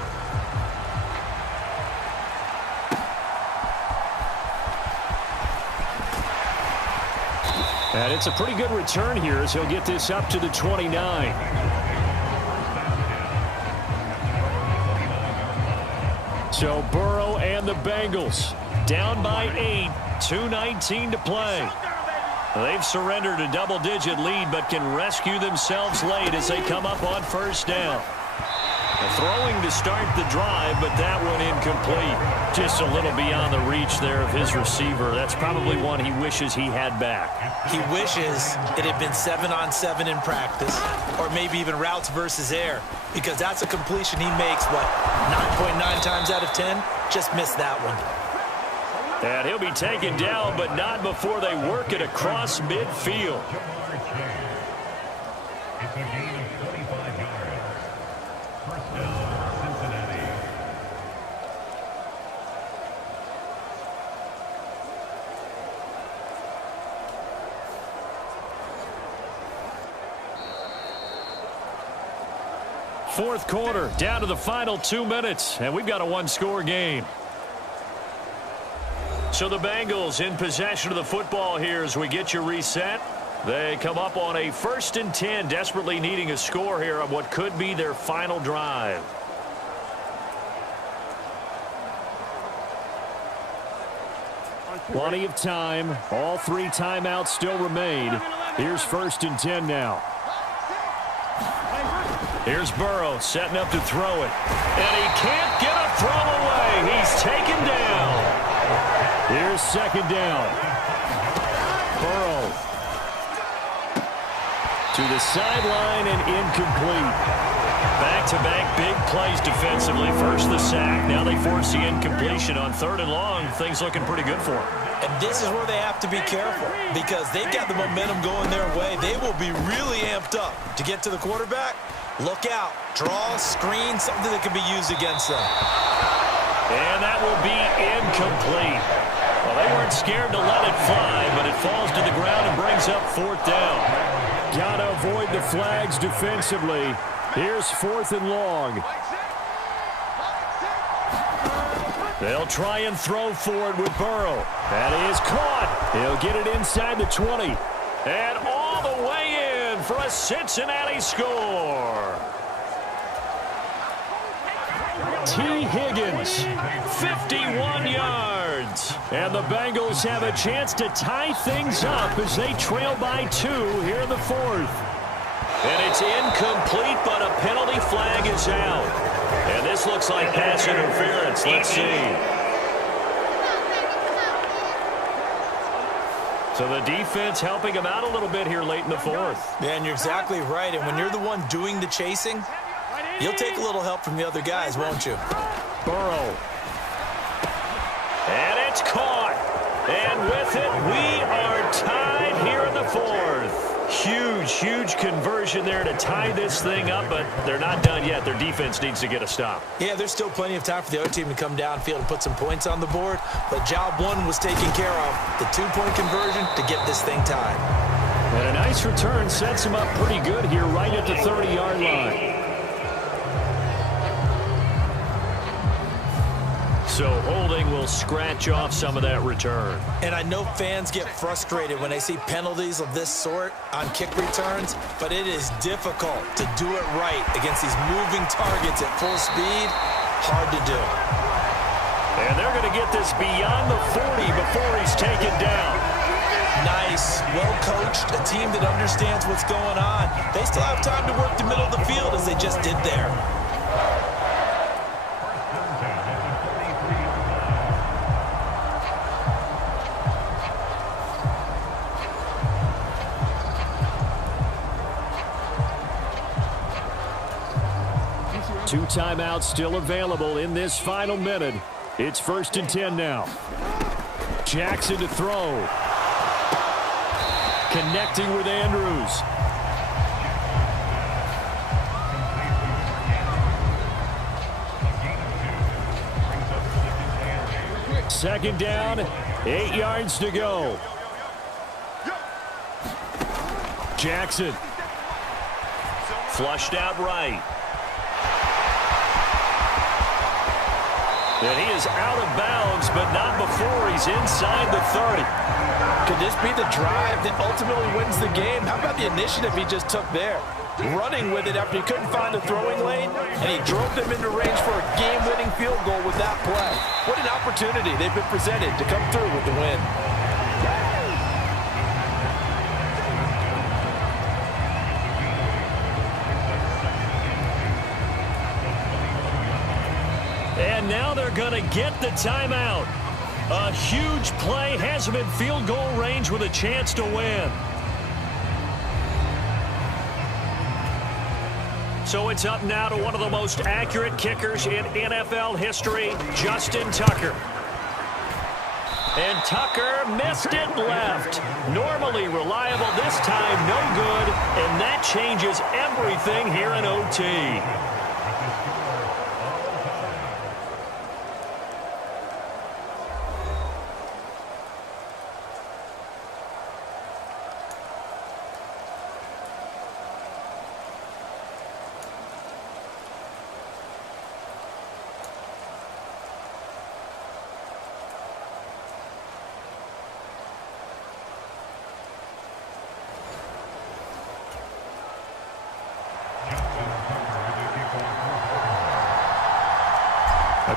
And it's a pretty good return here as he'll get this up to the 29. So Burrow and the Bengals down by 8, 2:19 to play. They've surrendered a double-digit lead but can rescue themselves late as they come up on first down. Throwing to start the drive, but that one incomplete. Just a little beyond the reach there of his receiver. That's probably one he wishes he had back. He wishes it had been 7-on-7 in practice, or maybe even routes versus air, because that's a completion he makes, 9.9 times out of 10? Just missed that one. And he'll be taken down, but not before they work it across midfield. It's a gain of 25 yards. First down, Cincinnati. Fourth quarter, down to the final 2 minutes, and we've got a one-score game. So the Bengals in possession of the football here as we get you reset. They come up on a 1st and 10, desperately needing a score here on what could be their final drive. Plenty of time. All 3 timeouts still remain. Here's 1st and 10 now. Here's Burrow setting up to throw it. And he can't get a throw away. He's taken down. Here's 2nd down. Burrow to the sideline and incomplete. Back-to-back big plays defensively. First the sack. Now they force the incompletion on 3rd and long. Things looking pretty good for them. And this is where they have to be careful because they've got the momentum going their way. They will be really amped up to get to the quarterback. Look out. Draw, screen, something that can be used against them. And that will be incomplete. Well, they weren't scared to let it fly, but it falls to the ground and brings up 4th down. Got to avoid the flags defensively. Here's 4th and long. They'll try and throw forward with Burrow. That is caught. He'll get it inside the 20. And all the way in for a Cincinnati score. T. Higgins, 51 yards. And the Bengals have a chance to tie things up as they trail by 2 here in the 4th. And it's incomplete, but a penalty flag is out. And this looks like pass interference. Let's see. So the defense helping him out a little bit here late in the 4th. Yeah, and you're exactly right. And when you're the one doing the chasing, you'll take a little help from the other guys, won't you? Burrow. And it's caught. And with it, we are tied here in the 4th. Huge, huge conversion there to tie this thing up, but they're not done yet. Their defense needs to get a stop. Yeah, there's still plenty of time for the other team to come downfield and put some points on the board, but job 1 was taken care of. The 2-point conversion to get this thing tied. And a nice return sets him up pretty good here right at the 30-yard line. So holding will scratch off some of that return. And I know fans get frustrated when they see penalties of this sort on kick returns, but it is difficult to do it right against these moving targets at full speed. Hard to do. And they're going to get this beyond the 40 before he's taken down. Nice, well-coached, a team that understands what's going on. They still have time to work the middle of the field as they just did there. 2 timeouts still available in this final minute. It's 1st and 10 now. Jackson to throw. Connecting with Andrews. Second down, 8 yards to go. Jackson. Flushed out right. And he is out of bounds, but not before he's inside the 30. Could this be the drive that ultimately wins the game? How about the initiative he just took there? Running with it after he couldn't find a throwing lane, and he drove them into range for a game-winning field goal with that play. What an opportunity they've been presented to come through with the win. And now they're going to get the timeout. A huge play has him in field goal range with a chance to win. So it's up now to one of the most accurate kickers in NFL history, Justin Tucker. And Tucker missed it left. Normally reliable, this time no good, and that changes everything here in OT.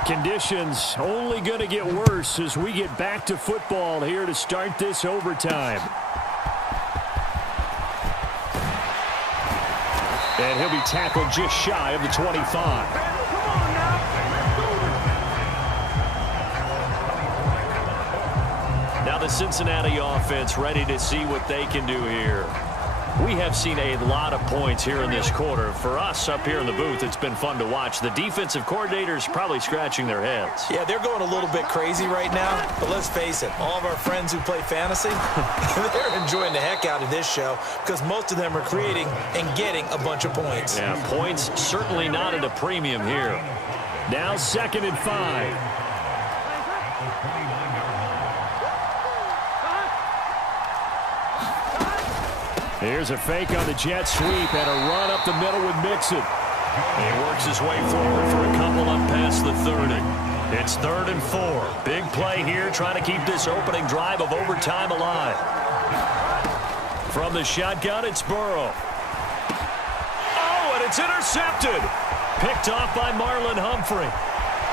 Conditions only going to get worse as we get back to football here to start this overtime. And he'll be tackled just shy of the 25. Now the Cincinnati offense ready to see what they can do here. We have seen a lot of points here in this quarter. For us up here in the booth, it's been fun to watch. The defensive coordinators probably scratching their heads. Yeah, they're going a little bit crazy right now, but let's face it, all of our friends who play fantasy, they're enjoying the heck out of this show because most of them are creating and getting a bunch of points. Yeah, points certainly not at a premium here. Now 2nd and 5. Here's a fake on the jet sweep and a run up the middle with Mixon. He works his way forward for a couple up past the 30. It's 3rd and 4. Big play here, trying to keep this opening drive of overtime alive. From the shotgun, it's Burrow. Oh, and it's intercepted. Picked off by Marlon Humphrey.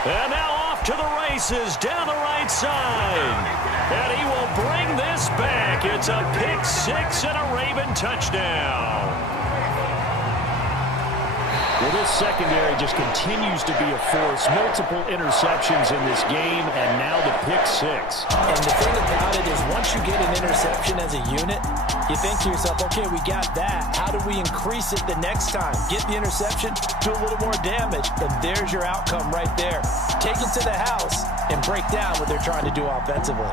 And now off to the races down the right side. And he will bring this back. It's a pick 6 and a Raven touchdown. Well, this secondary just continues to be a force. Multiple interceptions in this game, and now the pick 6. And the thing about it is once you get an interception as a unit, you think to yourself, okay, we got that. How do we increase it the next time? Get the interception, do a little more damage, and there's your outcome right there. Take it to the house and break down what they're trying to do offensively.